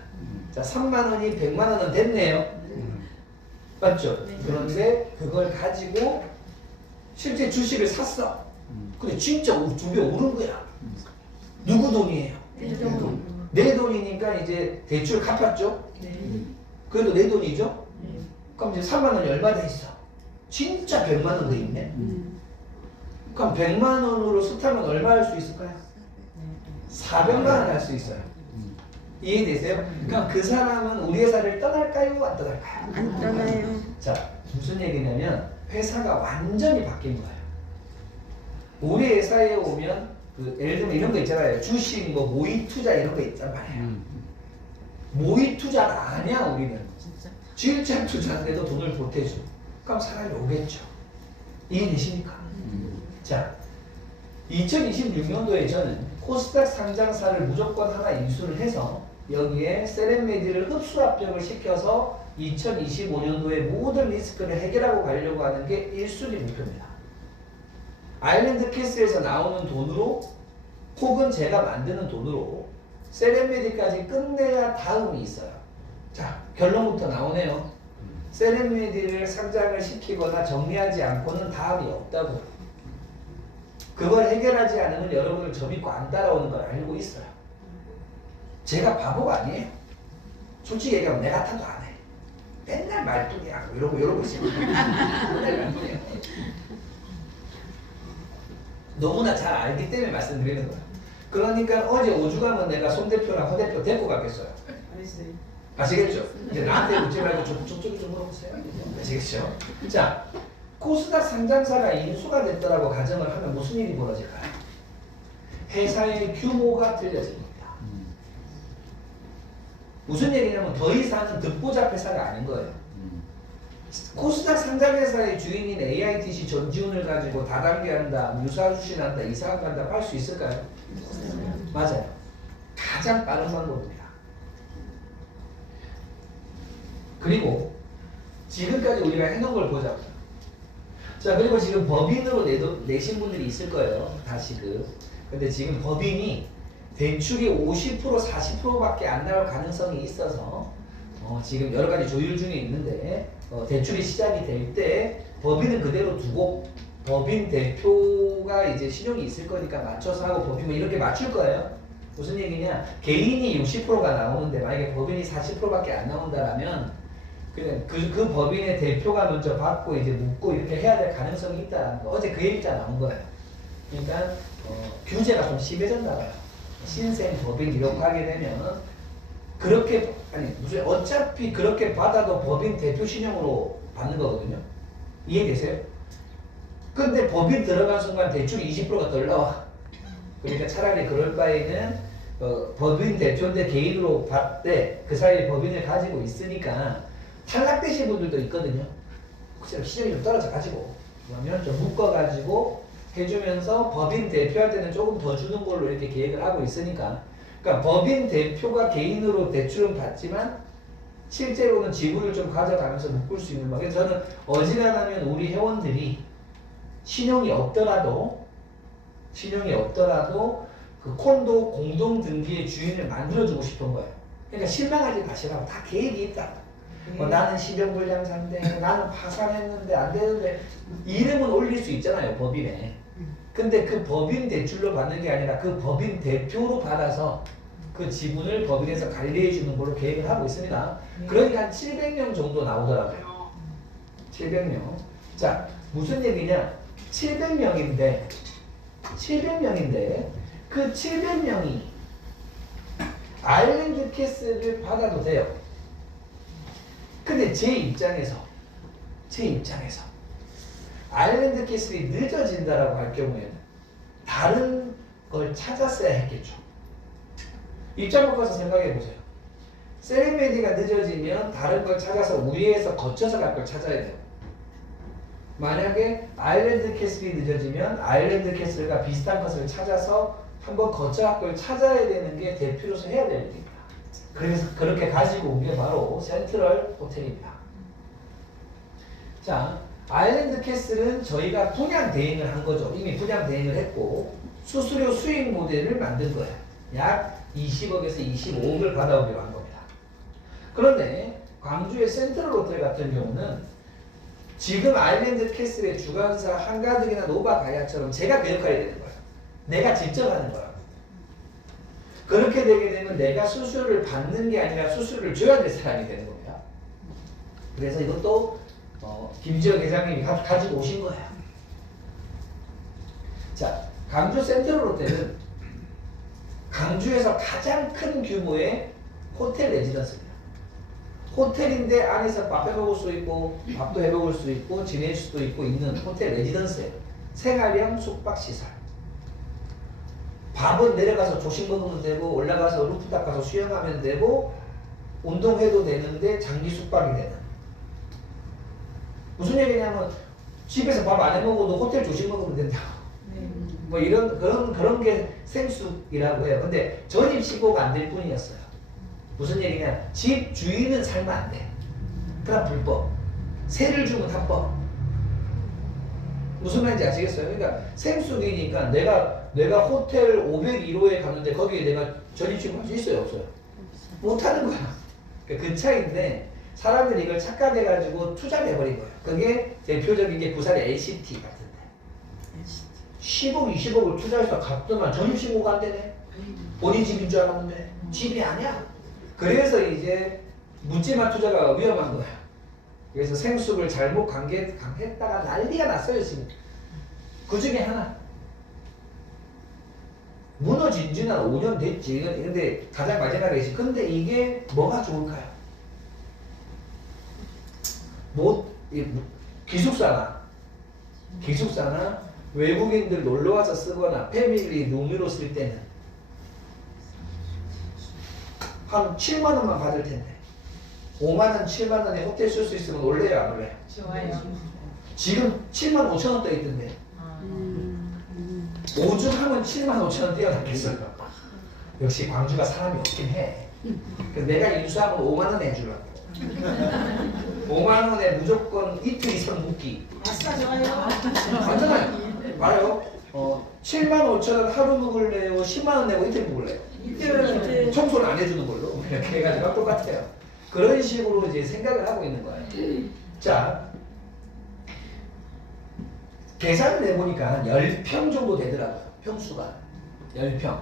자, 3만 원이 100만 원은 됐네요. 맞죠? 네. 그런데 그걸 가지고 실제 주식을 샀어. 근데 진짜 2배 오른 거야. 누구 돈이에요? 내 돈이니까 이제 대출 갚았죠? 네. 그래도 내 돈이죠? 네. 그럼 이제 3만 원이 얼마 돼 있어? 진짜 100만 원 돼 있네. 그럼 100만 원으로 스타면 얼마 할 수 있을까요? 400만 원 할 수 있어요. 이해되세요? 그럼 그 사람은 우리 회사를 떠날까요? 안 떠날까요? 안 떠나요. 자, 무슨 얘기냐면 회사가 완전히 바뀐 거예요. 우리 회사에 오면 그 예를 들면 이런 거 있잖아요. 주식, 뭐 모의 투자 이런 거 있단 말이에요. 모의 투자가 아니야 우리는. 진짜 투자인데도 돈을 보태줘. 그럼 사람이 오겠죠. 이해되십니까? 자, 2026년도에 저는 코스닥 상장사를 무조건 하나 인수를 해서 여기에 세렝메디를 흡수 합병을 시켜서 2025년도에 모든 리스크를 해결하고 가려고 하는 게 1순위 목표입니다. 아일랜드 캐슬에서 나오는 돈으로 혹은 제가 만드는 돈으로 세렝메디까지 끝내야 다음이 있어요. 자, 결론부터 나오네요. 세렝메디를 상장을 시키거나 정리하지 않고는 다음이 없다고. 그걸 해결하지 않으면 여러분을 저 믿고 안 따라오는 걸 알고 있어요. 제가 바보가 아니에요. 솔직히 얘기하면 내 같아도 안 해. 맨날 말뚝이야. 이러고 있어요. 맨날 말뚝이야. 너무나 잘 알기 때문에 말씀드리는 거야. 그러니까 어제 오죽하면 내가 손 대표랑 허 대표 데리고 가겠어요. 아시겠죠? 이제 나한테 묻지 말고 저쪽에 좀 물어보세요. 아시겠죠? 자, 코스닥 상장사가 인수가 됐다라고 가정을 하면 무슨 일이 벌어질까요? 회사의 규모가 틀려집니다. 무슨 얘기냐면 더 이상은 듣보잡 회사가 아닌 거예요. 코스닥 상장회사의 주인인 AITC 전지훈을 가지고 다단계한다, 유사수신한다, 이사간다 할 수 있을까요? 맞아요. 가장 빠른 방법입니다. 그리고 지금까지 우리가 해놓은 걸 보자. 자, 그리고 지금 법인으로 내신 분들이 있을 거예요. 다시금. 근데 지금 법인이 대출이 50% 40%밖에 안 나올 가능성이 있어서 지금 여러 가지 조율 중에 있는데 대출이 시작이 될 때 법인은 그대로 두고 법인 대표가 이제 신용이 있을 거니까 맞춰서 하고 법인 뭐 이렇게 맞출 거예요. 무슨 얘기냐? 개인이 60%가 나오는데 만약에 법인이 40%밖에 안 나온다라면 그냥 그 법인의 대표가 먼저 받고 이제 묻고 이렇게 해야 될 가능성이 있다는 거. 어제 그 얘기가 나온 거예요. 그러니까 규제가 좀 심해졌나 봐요. 신생 법인 이렇게 하게 되면 그렇게 무슨 어차피 그렇게 받아도 법인 대표 신용으로 받는 거거든요. 이해되세요? 근데 법인 들어간 순간 대출이 20%가 덜 나와. 그러니까 차라리 그럴 바에는 법인 대표인데 개인으로 받되 그 사이에 법인을 가지고 있으니까 탈락되신 분들도 있거든요. 혹시 신용이 좀 떨어져 가지고 그러면 좀 묶어 가지고 해주면서 법인 대표할 때는 조금 더 주는 걸로 이렇게 계획을 하고 있으니까, 그러니까 법인 대표가 개인으로 대출은 받지만 실제로는 지분을 좀 가져가면서 묶을 수 있는 거. 그래서 저는 어지간하면 우리 회원들이 신용이 없더라도 그 콘도 공동 등기의 주인을 만들어주고 싶은 거예요. 그러니까 실망하지 마시라고. 다 계획이 있다. 나는 신용불량자인데 나는 파산했는데 안 되는데 이름은 올릴 수 있잖아요, 법인에. 근데 그 법인 대출로 받는 게 아니라 그 법인 대표로 받아서 그 지분을 법인에서 관리해 주는 걸로 계획을 하고 있습니다. 그러니까 한 700명 정도 나오더라고요. 700명. 자, 무슨 얘기냐? 700명인데 그 700명이 아일랜드 캐슬을 받아도 돼요. 근데 제 입장에서 아일랜드 캐슬이 늦어진다라고 할 경우에는 다른 걸 찾았어야 했겠죠. 입장 바꿔서 생각해 보세요. 세레메디가 늦어지면 다른 걸 찾아서 위에서 거쳐서 갈 걸 찾아야 돼요. 만약에 아일랜드 캐슬이 늦어지면 아일랜드 캐슬과 비슷한 것을 찾아서 한번 거쳐갈 걸 찾아야 되는 게 대표로서 해야 되는 일입니다. 그래서 그렇게 가지고 온 게 바로 센트럴 호텔입니다. 자, 아일랜드 캐슬은 저희가 분양 대행을 한 거죠. 이미 분양 대행을 했고 수수료 수익 모델을 만든 거예요. 약 20억에서 25억을 받아오기로 한 겁니다. 그런데 광주의 센트럴 호텔 같은 경우는 지금 아일랜드 캐슬의 주관사 한가득이나 노바가야처럼 제가 그 역할이 되는 거예요. 내가 직접 하는 거야. 그렇게 되게 되면 내가 수수료를 받는 게 아니라 수수료를 줘야 될 사람이 되는 겁니다. 그래서 이것도 김지영 회장님이 가지고 오신 거예요. 자, 광주 센트럴 호텔은 광주에서 가장 큰 규모의 호텔 레지던스입니다. 호텔인데 안에서 밥 해먹을 수 있고 밥도 해먹을 수 있고 지낼 수도 있고 있는 호텔 레지던스예요. 생활형 숙박시설. 밥은 내려가서 조식 먹으면 되고 올라가서 루프탑 가서 수영하면 되고 운동해도 되는데 장기 숙박이 되는. 무슨 얘기냐면 집에서 밥 안 해먹어도 호텔 조식 먹으면 된다. 뭐 이런 그런 게 생숙이라고 해요. 근데 전입신고가 안 될 뿐이었어요. 무슨 얘기냐? 집 주인은 살면 안 돼. 그럼 불법. 세를 주면 합법. 무슨 말인지 아시겠어요? 그러니까 생숙이니까 내가 호텔 501호에 갔는데 거기에 내가 전입신고 할 수 있어요? 없어요? 못하는 거야. 그 차이인데 사람들이 이걸 착각해가지고 투자를 해버린 거예요. 그게 대표적인 게 부산의 LCT 같은데 10억, 20억을 투자해서 갔더만 전입신고가 안 되네. 본인 집인 줄 알았는데 집이 아니야. 그래서 이제 묻지마 투자가 위험한 거야. 그래서 생숙을 잘못 강했다가 난리가 났어요 지금. 그 중에 하나 무너진 지는 5년 됐지. 근데 가장 마지막에 있지. 근데 이게 뭐가 좋을까요? 기숙사나 외국인들 놀러와서 쓰거나 패밀리 룸으로 쓸 때는 한 7만원만 받을 텐데 5만원, 7만원에 호텔 쓸 수 있으면 올래요 안 올래요? 좋아요. 지금 7만 5천원 떠 있던데 오죽하면 7만 5천원 떼어놨겠어요. 역시 광주가 사람이 없긴 해. 그래서 내가 인수하면 5만원 해주려고 5만원에 무조건 이틀 이상 묵기. 아싸 좋아요. 완전하요. 봐요. 7만 5천원 하루 묵을래요? 10만원 내고 이틀 묵을래요? 이틀. 청소를 안 해주는 걸로 이렇게 해가지고 똑같아요. 그런 식으로 이제 생각을 하고 있는 거예요. 자, 계산을 해보니까 한 10평 정도 되더라고요. 평수가 10평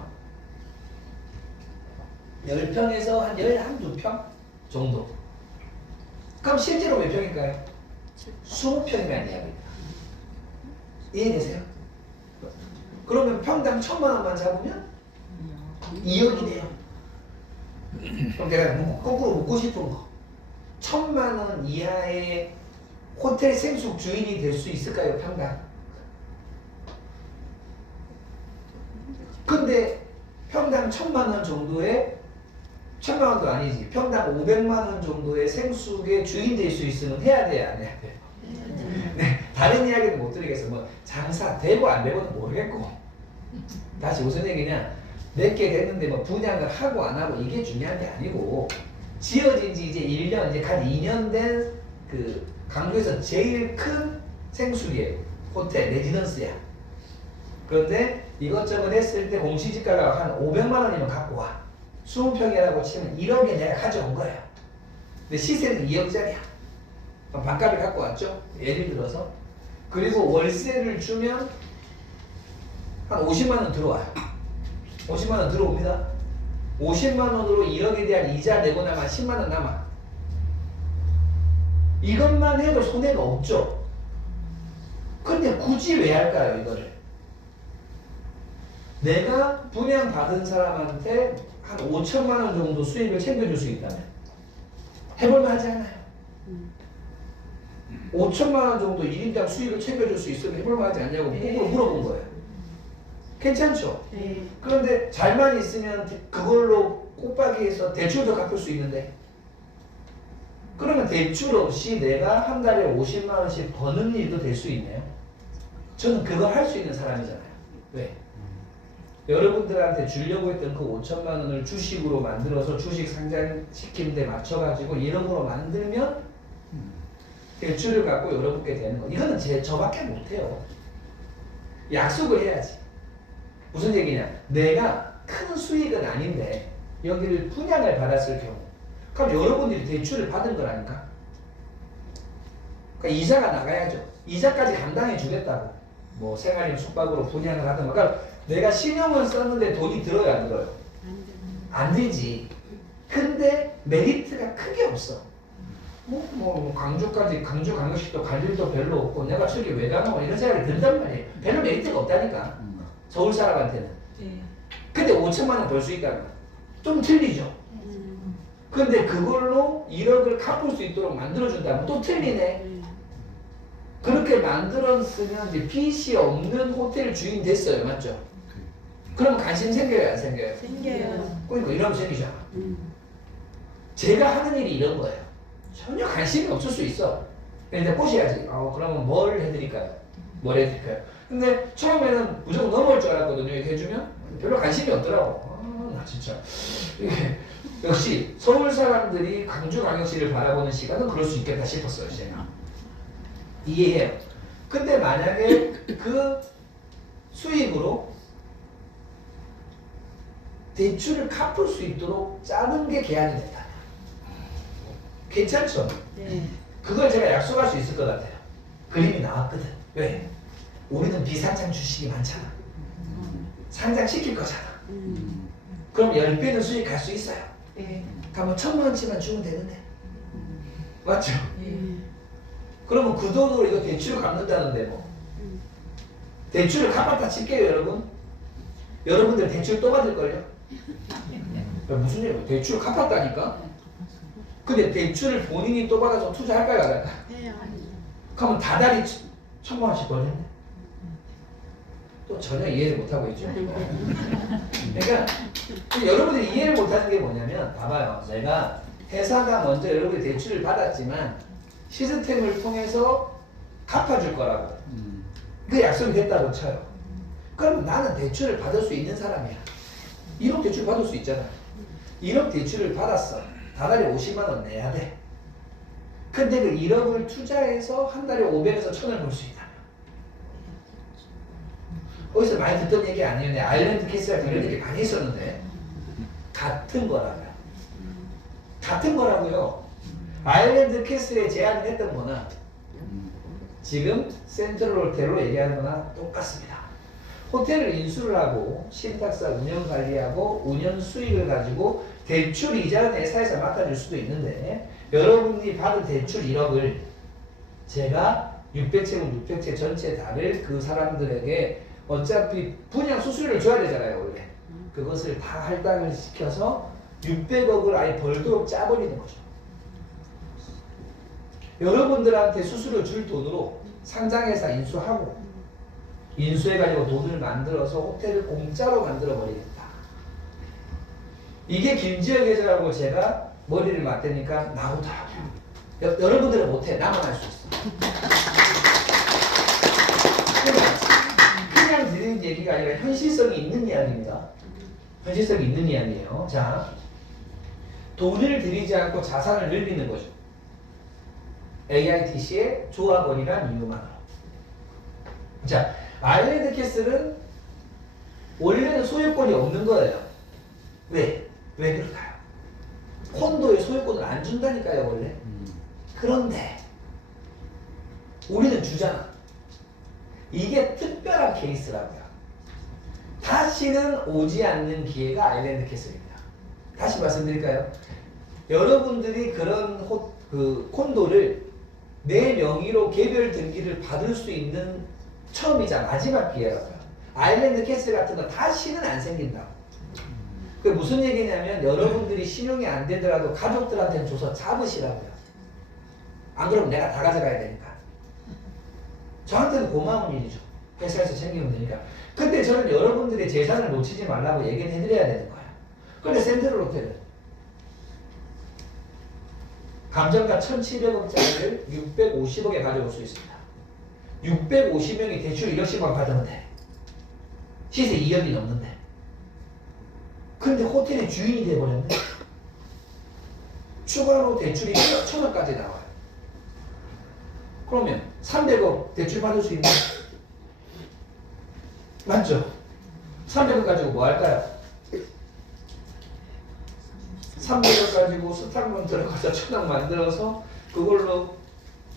10평에서 한 11~2평 정도. 그럼 실제로 몇 평일까요? 20평이라는 이야기입니다. 이해되세요? 그러면 평당 1,000만원만 잡으면 2억이 돼요. 그럼 내가 거꾸로 묻고 싶은 거 1,000만원 이하의 호텔 생숙 주인이 될 수 있을까요? 평당? 근데 평당 1,000만원 정도의 1,000만원도 아니지. 평당 500만원 정도의 생숙의 주인 될 수 있으면 해야 돼요? 안 해야 돼요? 네, 다른 이야기는 못 드리겠어요. 뭐 장사 되고 안 되고는 모르겠고. 다시 무슨 얘기냐? 몇 개 됐는데 뭐 분양을 하고 안 하고 이게 중요한 게 아니고 지어진 지 이제 1년, 이제 간 2년 된 그 강주에서 제일 큰 생수리에 호텔 레지던스야. 그런데 이것저것 했을 때 공시지가가 한 500만 원이면 갖고 와. 20평이라고 치면 1억에 내가 가져온 거예요. 근데 시세는 2억짜리야. 반값을 갖고 왔죠. 예를 들어서. 그리고 월세를 주면 한 50만 원 들어와요. 50만 원 들어옵니다. 50만 원으로 1억에 대한 이자 내고 나면 10만 원 남아. 이것만 해도 손해가 없죠. 근데 굳이 왜 할까요, 이거를? 내가 분양받은 사람한테 한 5천만 원 정도 수익을 챙겨줄 수 있다면 해볼만 하지 않아요? 5천만 원 정도 1인당 수익을 챙겨줄 수 있으면 해볼만 하지 않냐고 꼭 물어본 거예요. 괜찮죠? 네. 그런데 잘만 있으면 그걸로 꼬박이해서 대출도 갚을 수 있는데, 그러면 대출 없이 내가 한 달에 50만 원씩 버는 일도 될 수 있네요. 저는 그걸 할 수 있는 사람이잖아요. 왜? 여러분들한테 주려고 했던 그 5천만 원을 주식으로 만들어서 주식 상장시키는 데 맞춰가지고 1억으로 만들면 대출을 갖고 여러분께 되는 거. 이거는 저밖에 못해요. 약속을 해야지. 무슨 얘기냐? 내가 큰 수익은 아닌데 여기를 분양을 받았을 경우, 그럼 여러분들이 대출을 받은 거라니까. 그러니까 이자가 나가야죠. 이자까지 감당해 주겠다고. 뭐 생활임 숙박으로 분양을 하든가. 그러니까 내가 신용을 썼는데 돈이 들어요, 안 들어요? 안 되지. 근데 메리트가 크게 없어. 광주시도 갈 일도 별로 없고 내가 저기 왜 가노? 이런 생각이 든단 말이에요. 별로 메리트가 없다니까. 서울 사람한테는. 네. 근데 5천만 원 벌 수 있다면 좀 틀리죠. 근데 그걸로 1억을 갚을 수 있도록 만들어준다면 또 틀리네. 그렇게 만들었으면 이제 빚이 없는 호텔 주인 됐어요. 맞죠? 그럼 관심 생겨요, 안 생겨요? 생겨요. 그러니까 이러면 생기잖아. 제가 하는 일이 이런 거예요. 전혀 관심이 없을 수 있어. 근데 꼬셔야지. 그러면 뭘 해드릴까요? 뭘 해드릴까요? 근데 처음에는 무조건 넘어올 줄 알았거든요. 이렇게 해주면 별로 관심이 없더라고. 나 진짜 이게 역시 서울 사람들이 광주광역시를 바라보는 시각은 그럴 수 있겠다 싶었어요. 제가 이해해요. 근데 만약에 그 수익으로 대출을 갚을 수 있도록 짜는 게 계약이 됐다. 괜찮죠? 네. 그걸 제가 약속할 수 있을 것 같아요. 그림이 나왔거든. 왜? 우리는 비상장 주식이 많잖아. 상장시킬 거잖아. 그럼 10배는 수익 갈 수 있어요. 네. 그러면 1,000만 원치만 주면 되는데. 맞죠? 네. 그러면 그 돈으로 이거 대출을 갚는다는데 뭐. 대출을 갚았다 칠게요, 여러분. 여러분들 대출 또 받을걸요? 무슨 얘기야? 대출 갚았다니까? 근데 대출을 본인이 또 받아서 투자할까요, 안 할까요? 해요. 그러면 다달이 1,000만 원씩 벌겠네. 또 전혀 이해를 못하고 있죠. 그러니까 여러분들이 이해를 못하는 게 뭐냐면, 봐봐요. 내가 회사가 먼저 여러분이 대출을 받았지만 시스템을 통해서 갚아줄 거라고. 그 약속이 됐다고 쳐요. 그러면 나는 대출을 받을 수 있는 사람이야. 1억 대출 받을 수 있잖아. 1억 대출을 받았어. 다달에 50만 원 내야 돼. 근데 그 1억을 투자해서 한 달에 500에서 1000을 벌 수 있다면. 어디서 많이 듣던 얘기 아니에요. 아일랜드 캐슬 이런 얘기 많이 했었는데 같은 거라고요. 같은 거라고요. 아일랜드 캐슬에 제안을 했던 거나 지금 센트럴 호텔로 얘기하는 거나 똑같습니다. 호텔을 인수를 하고 신탁사 운영 관리하고 운영 수익을 가지고 대출 이자는 회사에서 맡아줄 수도 있는데, 여러분이 받은 대출 1억을 제가 600채면 600채 전체 다를 그 사람들에게 어차피 분양 수수료를 줘야 되잖아요, 원래. 그것을 다 할당을 시켜서 600억을 아예 벌도록 짜버리는 거죠. 여러분들한테 수수료 줄 돈으로 상장회사 인수하고 인수해가지고 돈을 만들어서 호텔을 공짜로 만들어버리겠다. 이게 김지혁 회장하고 제가 머리를 맞대니까 나오더라고요. 여러분들은 못해. 나만 할 수 있어. 그냥 드리는 얘기가 아니라 현실성이 있는 이야기입니다. 현실성이 있는 이야기예요. 자, 돈을 들이지 않고 자산을 늘리는 거죠. AITC의 조합원이란 이유만으로. 자, 아일랜드 캐슬은 원래는 소유권이 없는 거예요. 왜? 왜 그럴까요? 콘도에 소유권을 안 준다니까요, 원래. 그런데 우리는 주잖아. 이게 특별한 케이스라고요. 다시는 오지 않는 기회가 아일랜드 캐슬입니다. 다시 말씀드릴까요? 여러분들이 그런 그 콘도를 내 명의로 개별 등기를 받을 수 있는 처음이자 마지막 기회라고요. 아일랜드 캐슬 같은 거 다시는 안 생긴다고. 그게 무슨 얘기냐면 여러분들이 신용이 안 되더라도 가족들한테는 줘서 잡으시라고요. 안 그러면 내가 다 가져가야 되니까. 저한테는 고마운 일이죠. 회사에서 챙기면 되니까. 근데 저는 여러분들의 재산을 놓치지 말라고 얘기를 해드려야 되는 거예요. 근데 센트럴 호텔은 감정가 1,700억짜리를 650억에 가져올 수 있습니다. 650명이 대출 1억씩만 받으면 돼. 시세 2억이 넘는데. 근데 호텔의 주인이 돼버렸네. 추가로 대출이 1,000억까지 나와요. 그러면 300억 대출 받을 수 있나? 맞죠? 300억 가지고 뭐 할까요? 300억 가지고 스탁론 들어가서 1,000억 만들어서 그걸로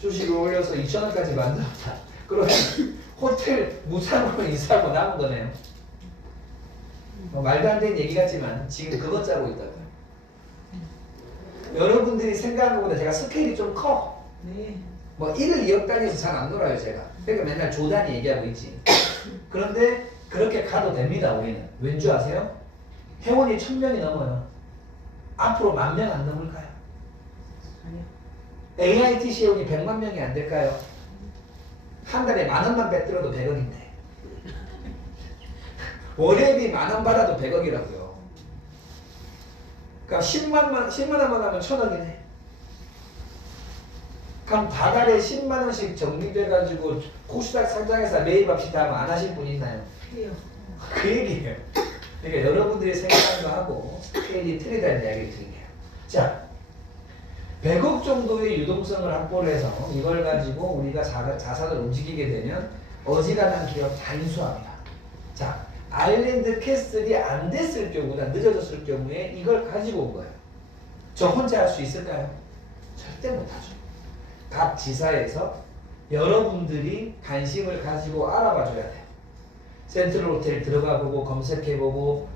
주식을 올려서 2,000억까지 만들었다. 그러면 호텔 무상으로 인수하고 남은 거네요. 말도 안 되는 얘기 같지만 지금 그것 짜고 있다고요. 여러분들이 생각하는 것보다 제가 스케일이 좀 커. 네. 뭐 1을 2억 단위에서 잘 안 놀아요 제가. 그러니까 맨날 조단위 얘기하고 있지. 그런데 그렇게 가도 됩니다 우리는. 왠지 아세요? 회원이 1,000명이 넘어요. 앞으로 10,000명 안 넘을까요? 아니요. AIT 회원이 100만 명이 안 될까요? 한 달에 10,000원만 빼들어도 100억인데 월회비 10,000원 받아도 100억이라고요. 그러니까 10만 원만 하면 1,000억이네. 그럼 다달에 10만 원씩 정리돼가지고 코스닥 상장해서 매입합시다 하면 안 하실 분 있나요? 해요. 그 얘기예요. 그러니까 여러분들이 생각하는 거 하고 스케일이 틀리다는 이야기를 드릴게요. 자, 100억 정도의 유동성을 확보를 해서 이걸 가지고 우리가 자산을 움직이게 되면 어지간한 기업 다 인수합니다. 자, 아일랜드 캐슬이 안 됐을 경우나 늦어졌을 경우에 이걸 가지고 온 거예요. 저 혼자 할 수 있을까요? 절대 못하죠. 각 지사에서 여러분들이 관심을 가지고 알아봐 줘야 돼요. 센트럴 호텔 들어가 보고 검색해 보고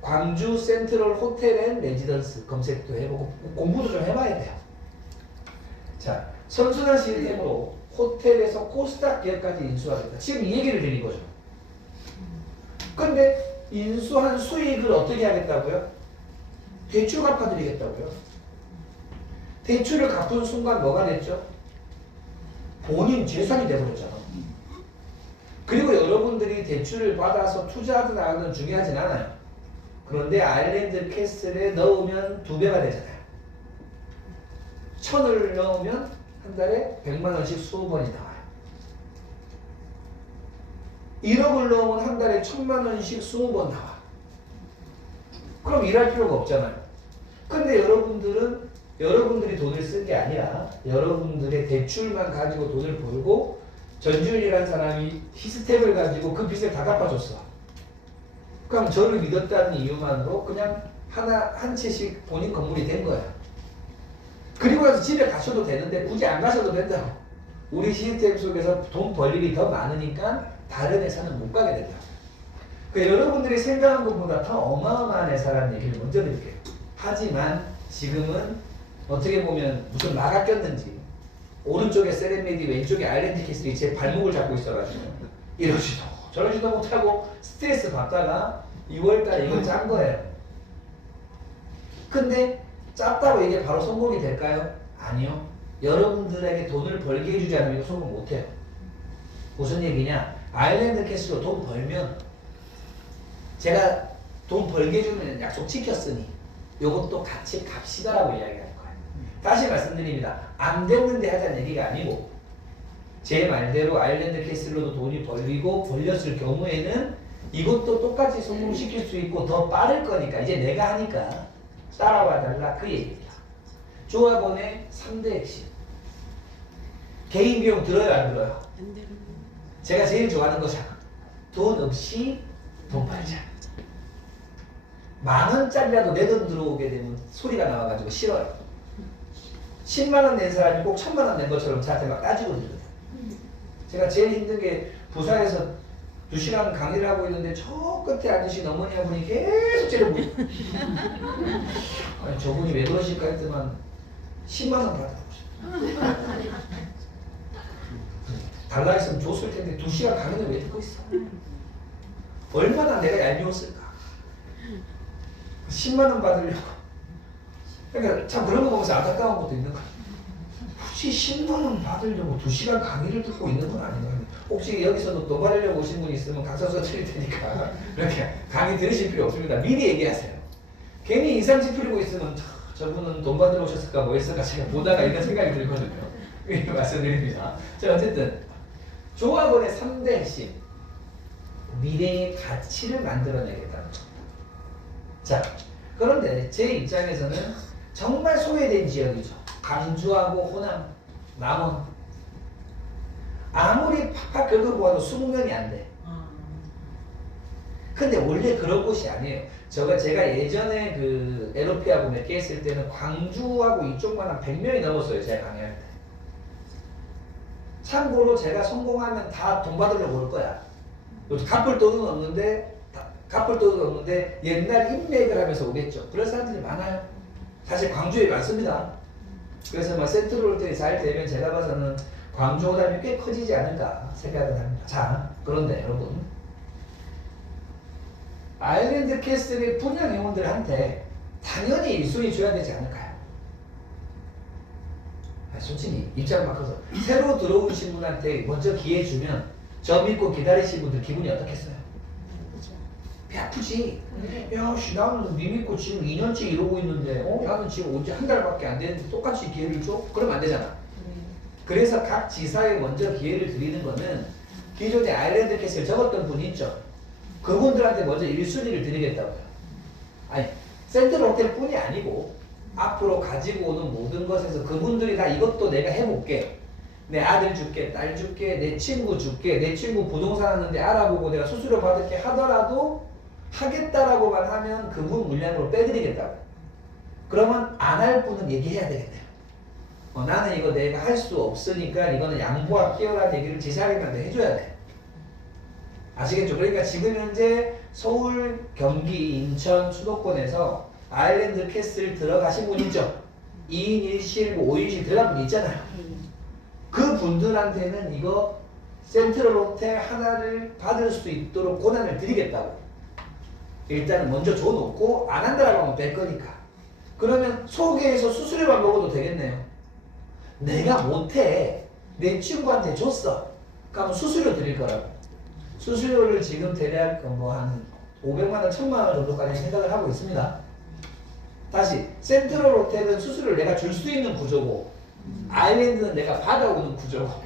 광주 센트럴 호텔 앤 레지던스 검색도 해보고 공부도 좀 해봐야 돼요. 자, 선순환 시스템으로 호텔에서 코스닥 기업까지 인수하겠다. 지금 이 얘기를 드린 거죠. 근데 인수한 수익을 어떻게 하겠다고요? 대출 갚아드리겠다고요. 대출을 갚은 순간 뭐가 됐죠? 본인 재산이 돼버렸잖아. 그리고 여러분들이 대출을 받아서 투자하든 안 하든 중요하진 않아요. 그런데 아일랜드 캐슬에 넣으면 2배가 되잖아요. 1,000을 넣으면 한 달에 100만 원씩 수억 원이 나와요. 1억을 넣으면 한 달에 1,000만 원씩 20번 나와. 그럼 일할 필요가 없잖아요. 근데 여러분들이 돈을 쓴 게 아니라 여러분들의 대출만 가지고 돈을 벌고 전주현이라는 사람이 시스템을 가지고 그 빚을 다 갚아줬어. 그럼 저를 믿었다는 이유만으로 그냥 한 채씩 본인 건물이 된 거야. 그리고 나서 집에 가셔도 되는데 굳이 안 가셔도 된다고. 우리 시스템 속에서 돈 벌 일이 더 많으니까 다른 회사는 못 가게 된다. 그러니까 여러분들이 생각한 것보다 더 어마어마한 회사라는 얘기를 먼저 드릴게요. 하지만 지금은 어떻게 보면 무슨 마가 꼈는지 오른쪽에 세레메디 왼쪽에 아일랜드 캐슬이 제 발목을 잡고 있어가지고 이러지도 저러지도 못하고 스트레스 받다가 2월달에 이걸 짠 거예요. 근데 짰다고 이게 바로 성공이 될까요? 아니요. 여러분들에게 돈을 벌게 해주지 않으면 이거 성공 못해요. 무슨 얘기냐? 아일랜드 캐슬로 돈 벌면 제가 돈 벌게 해주는 약속 지켰으니 요것도 같이 갑시다라고 이야기하는 거예요. 다시 말씀드립니다. 안 됐는데 하자는 얘기가 아니고 제 말대로 아일랜드 캐슬로도 돈이 벌렸을 경우에는 이것도 똑같이 성공시킬 수 있고 더 빠를 거니까 이제 내가 하니까 따라와 달라 그 얘기입니다. 조합원의 3대 핵심. 개인 비용 들어요 안 들어요? 안 되는. 제가 제일 좋아하는 거잖아. 돈 없이 돈 벌자. 10,000원짜리라도 내 돈 들어오게 되면 소리가 나와가지고 싫어요. 10만 원 낸 사람이 꼭 1,000만 원 낸 것처럼 저한테 막 따지고 들거든요. 제가 제일 힘든 게 부산에서 2시간 강의를 하고 있는데 저 끝에 앉으신 어머니 한 분이 계속 째려보고 아니 저분이 왜 그러실까 했더만 10만 원 받아보죠. 달라 했으면 줬을 텐데 2시간 강의는 왜 듣고 있어? 얼마나 내가 얄미웠을까? 10만 원 받으려고. 그러니까 참 그런 거 보면서 안타까운 것도 있는 거야. 굳이 10만 원 받으려고 2시간 강의를 듣고 있는 건 아닌가. 혹시 여기서도 돈 받으려고 오신 분 있으면 각서서 드릴 테니까 그렇게 강의 들으실 필요 없습니다. 미리 얘기하세요. 괜히 인상지 풀리고 있으면 저분은 돈 받으러 오셨을까 뭐 했을까 제가 보다가 이런 생각이 들거든요. 이렇게 말씀드립니다. 자 어쨌든 조합원의 3대 핵심 미래의 가치를 만들어내겠다는 겁니다. 자 그런데 제 입장에서는 정말 소외된 지역이죠. 강주하고 호남, 남원 아무리 팍팍 긁어보아도 20명이 안 돼. 근데 원래 그런 곳이 아니에요. 제가 예전에 그 에로피아고 몇 개 했을 때는 광주하고 이쪽만 한 100명이 넘었어요. 제가 강의할 때. 참고로 제가 성공하면 다 돈 받으려고 올 거야. 갚을 돈은 없는데 옛날 인맥을 하면서 오겠죠. 그런 사람들이 많아요. 사실 광주에 많습니다. 그래서 막 센트럴 호텔이 잘 되면 제가 봐서는 광주 호남이 꽤 커지지 않을까 생각을 합니다. 자, 그런데 여러분 아일랜드 캐슬의 분양 회원들한테 당연히 1순위 줘야 되지 않을까요? 솔직히 입장 바꿔서 새로 들어오신 분한테 먼저 기회 주면 저 믿고 기다리신 분들 기분이 어떻겠어요? 배 아프지? 야, 나는 니 믿고 지금 2년째 이러고 있는데 나는 지금 언제 한 달밖에 안 됐는데 똑같이 기회를 줘? 그러면 안 되잖아. 그래서 각 지사에 먼저 기회를 드리는 거는 기존에 아일랜드 캐슬 적었던 분이 있죠. 그분들한테 먼저 1순위를 드리겠다고요. 아니 센트럴 호텔 뿐이 아니고 앞으로 가지고 오는 모든 것에서 그분들이 다 이것도 내가 해볼게. 내 아들 줄게, 딸 줄게, 내 친구 줄게, 내 친구 부동산 하는데 알아보고 내가 수수료 받을게 하더라도 하겠다라고만 하면 그분 물량으로 빼드리겠다고. 그러면 안 할 분은 얘기해야 되겠네요. 나는 이거 내가 할 수 없으니까 이거는 양보할게요라는 얘기를 지사님한테 해줘야 돼. 아시겠죠? 그러니까 지금 현재 서울, 경기, 인천, 수도권에서 아일랜드 캐슬 들어가신 분 있죠? 2인 1실, 5인실 들어간 분 있잖아요. 그 분들한테는 이거 센트럴 호텔 하나를 받을 수 있도록 권한을 드리겠다고. 일단은 먼저 줘놓고 안 한다라고 하면 뺄 거니까. 그러면 소개해서 수수료만 먹어도 되겠네요. 내가 못해. 내 친구한테 줬어. 그러면 수수료 드릴 거라고. 수수료를 지금 대략 뭐 한 500만 원, 1000만 원 정도까지 생각을 하고 있습니다. 다시 센트럴 호텔은 수수료를 내가 줄 수 있는 구조고 아일랜드는 내가 받아오는 구조고.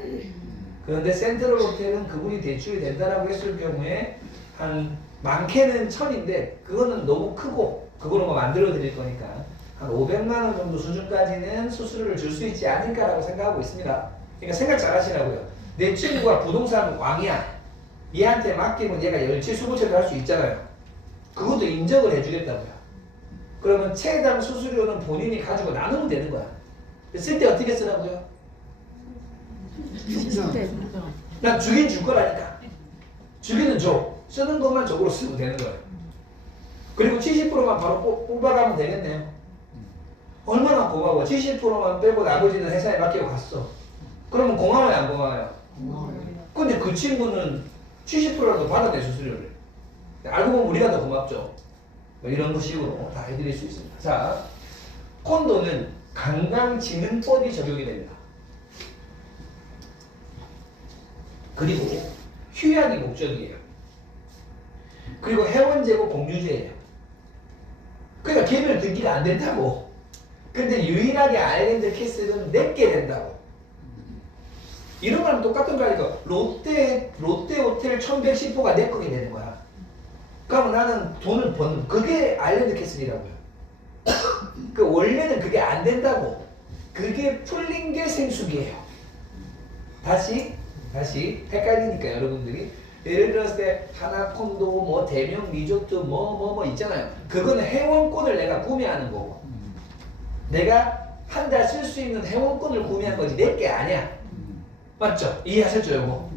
그런데 센트럴 호텔은 그분이 대출이 된다라고 했을 경우에 한 많게는 1000인데 그거는 너무 크고 그거는 뭐 만들어 드릴 거니까 한 500만 원 정도 수준까지는 수수료를 줄 수 있지 않을까라고 생각하고 있습니다. 그러니까 생각 잘 하시라고요. 내 친구가 부동산 왕이야. 얘한테 맡기면 얘가 열치 수부채도 할 수 있잖아요. 그것도 인정을 해주겠다고요. 그러면 최당 수수료는 본인이 가지고 나누면 되는 거야. 쓸 때 어떻게 쓰라고요? 난 주긴 줄 거라니까. 주기는 줘. 쓰는 것만 적으로 쓰면 되는 거예요. 그리고 70%만 바로 뽑아가면 되겠네요. 얼마나 고마워. 70%만 빼고 나머지는 회사에 맡기고 갔어. 그러면 고마워요, 안 고마워요? 근데 그 친구는 70%라도 받아내 수수료를. 알고 보면 우리가 더 고맙죠. 이런 식으로 다 해드릴 수 있습니다. 자, 콘도는 관광진흥법이 적용이 됩니다. 그리고 휴양이 목적이에요. 그리고 회원제고 공유제예요. 그러니까 개별 등기가 안 된다고. 근데 유일하게 아일랜드 캐슬은 내게 된다고. 이런 거랑 똑같은 거니까 롯데 호텔 1110호가 내 거게 되는 거야. 그러면 나는 돈을 버는 그게 아일랜드 캐슬이라고요. 그 원래는 그게 안 된다고. 그게 풀린 게 생수기예요. 다시 헷갈리니까 여러분들이 예를 들었을 때 하나콘도 뭐 대명 리조트 뭐 있잖아요. 그거는 회원권을 내가 구매하는 거고 내가 한 달 쓸 수 있는 회원권을 구매한 거지 내 게 아니야. 맞죠? 이해하셨죠, 요거?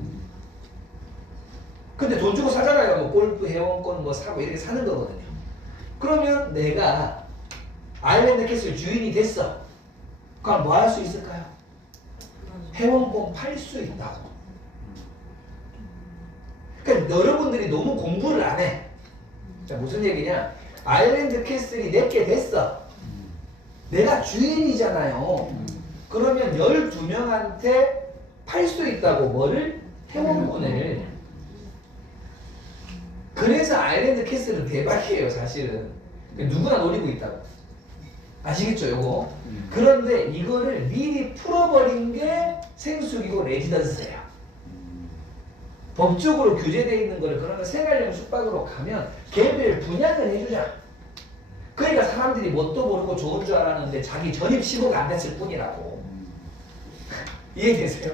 근데 돈 주고 사잖아요. 뭐 골프 회원권 뭐 사고 이렇게 사는 거거든요. 그러면 내가 아일랜드 캐슬 주인이 됐어. 그럼 뭐 할 수 있을까요? 회원권 팔 수 있다고. 그러니까 여러분들이 너무 공부를 안 해. 자, 무슨 얘기냐? 아일랜드 캐슬이 내게 됐어. 내가 주인이잖아요. 그러면 12명한테 팔 수 있다고. 뭐를? 회원권을. 그래서 아일랜드 캐슬은 대박이에요, 사실은. 누구나 노리고 있다고. 아시겠죠, 요거? 그런데 이거를 미리 풀어버린 게 생수기고 레지던스예요. 법적으로 규제되어 있는 거를 그러면 생활용 숙박으로 가면 개별 분양을 해주자. 그러니까 사람들이 뭣도 모르고 좋은 줄 알았는데 자기 전입 신고가 안 됐을 뿐이라고. 이해되세요?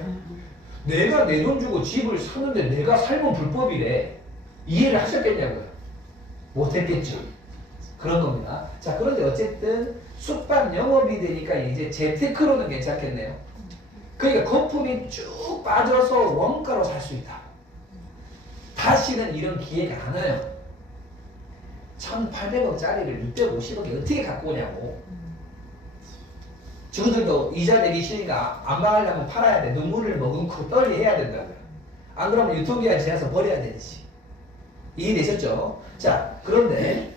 내가 내 돈 주고 집을 샀는데 내가 살면 불법이래. 이해를 하셨겠냐고요? 못했겠죠. 그런 겁니다. 자, 그런데 어쨌든 숙박 영업이 되니까 이제 재테크로는 괜찮겠네요. 그러니까 거품이 쭉 빠져서 원가로 살 수 있다. 다시는 이런 기회가 안 와요. 1,800억짜리를 650억에 어떻게 갖고 오냐고. 지금들도 이자 내기 싫으니까 안 망하려면 팔아야 돼. 눈물을 머금고 떨리 해야 된다고요. 안 그러면 유통기한 지나서 버려야 되듯이. 이해되셨죠? 자, 그런데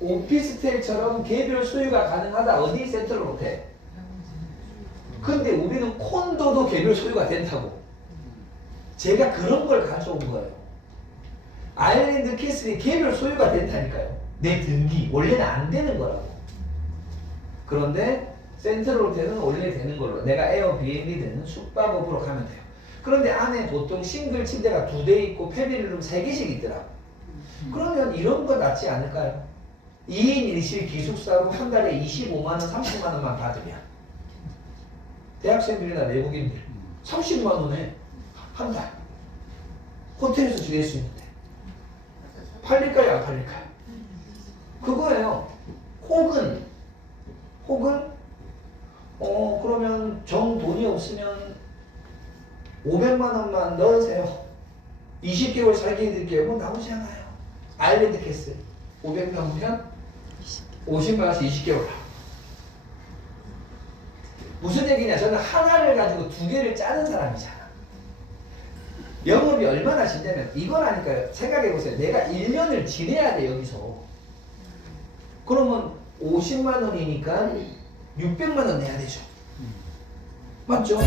오피스텔처럼 개별 소유가 가능하다. 어디 센트럴 호텔? 근데 우리는 콘도도 개별 소유가 된다고. 제가 그런 걸 가져온 거예요. 아일랜드 캐슬이 개별 소유가 된다니까요. 내 등기. 원래는 안 되는 거라고. 그런데 센트럴 호텔은 원래 되는 걸로. 내가 에어비앤비든 숙박업으로 가면 돼요. 그런데 안에 보통 싱글 침대가 2대 있고 패밀리룸 3개씩 있더라고. 그러면 이런 거 낫지 않을까요? 2인 1실 기숙사로 한 달에 25만원, 30만원만 받으면 대학생들이나 외국인들 30만원에 한 달 호텔에서 지낼 수 있는데 팔릴까요? 안 팔릴까요? 그거예요. 혹은 그러면 정 돈이 없으면 500만원만 넣으세요. 20개월 살게 해드릴게요. 뭐 나오지 않아요. 아일랜드 캐슬 500 넘으면 50만원씩 20개월. 무슨 얘기냐? 저는 하나를 가지고 2개를 짜는 사람이잖아. 영업이 얼마나 신냐면 이거라니까요. 생각해보세요. 내가 1년을 지내야 돼 여기서. 그러면 50만원이니까 600만원 내야 되죠. 맞죠?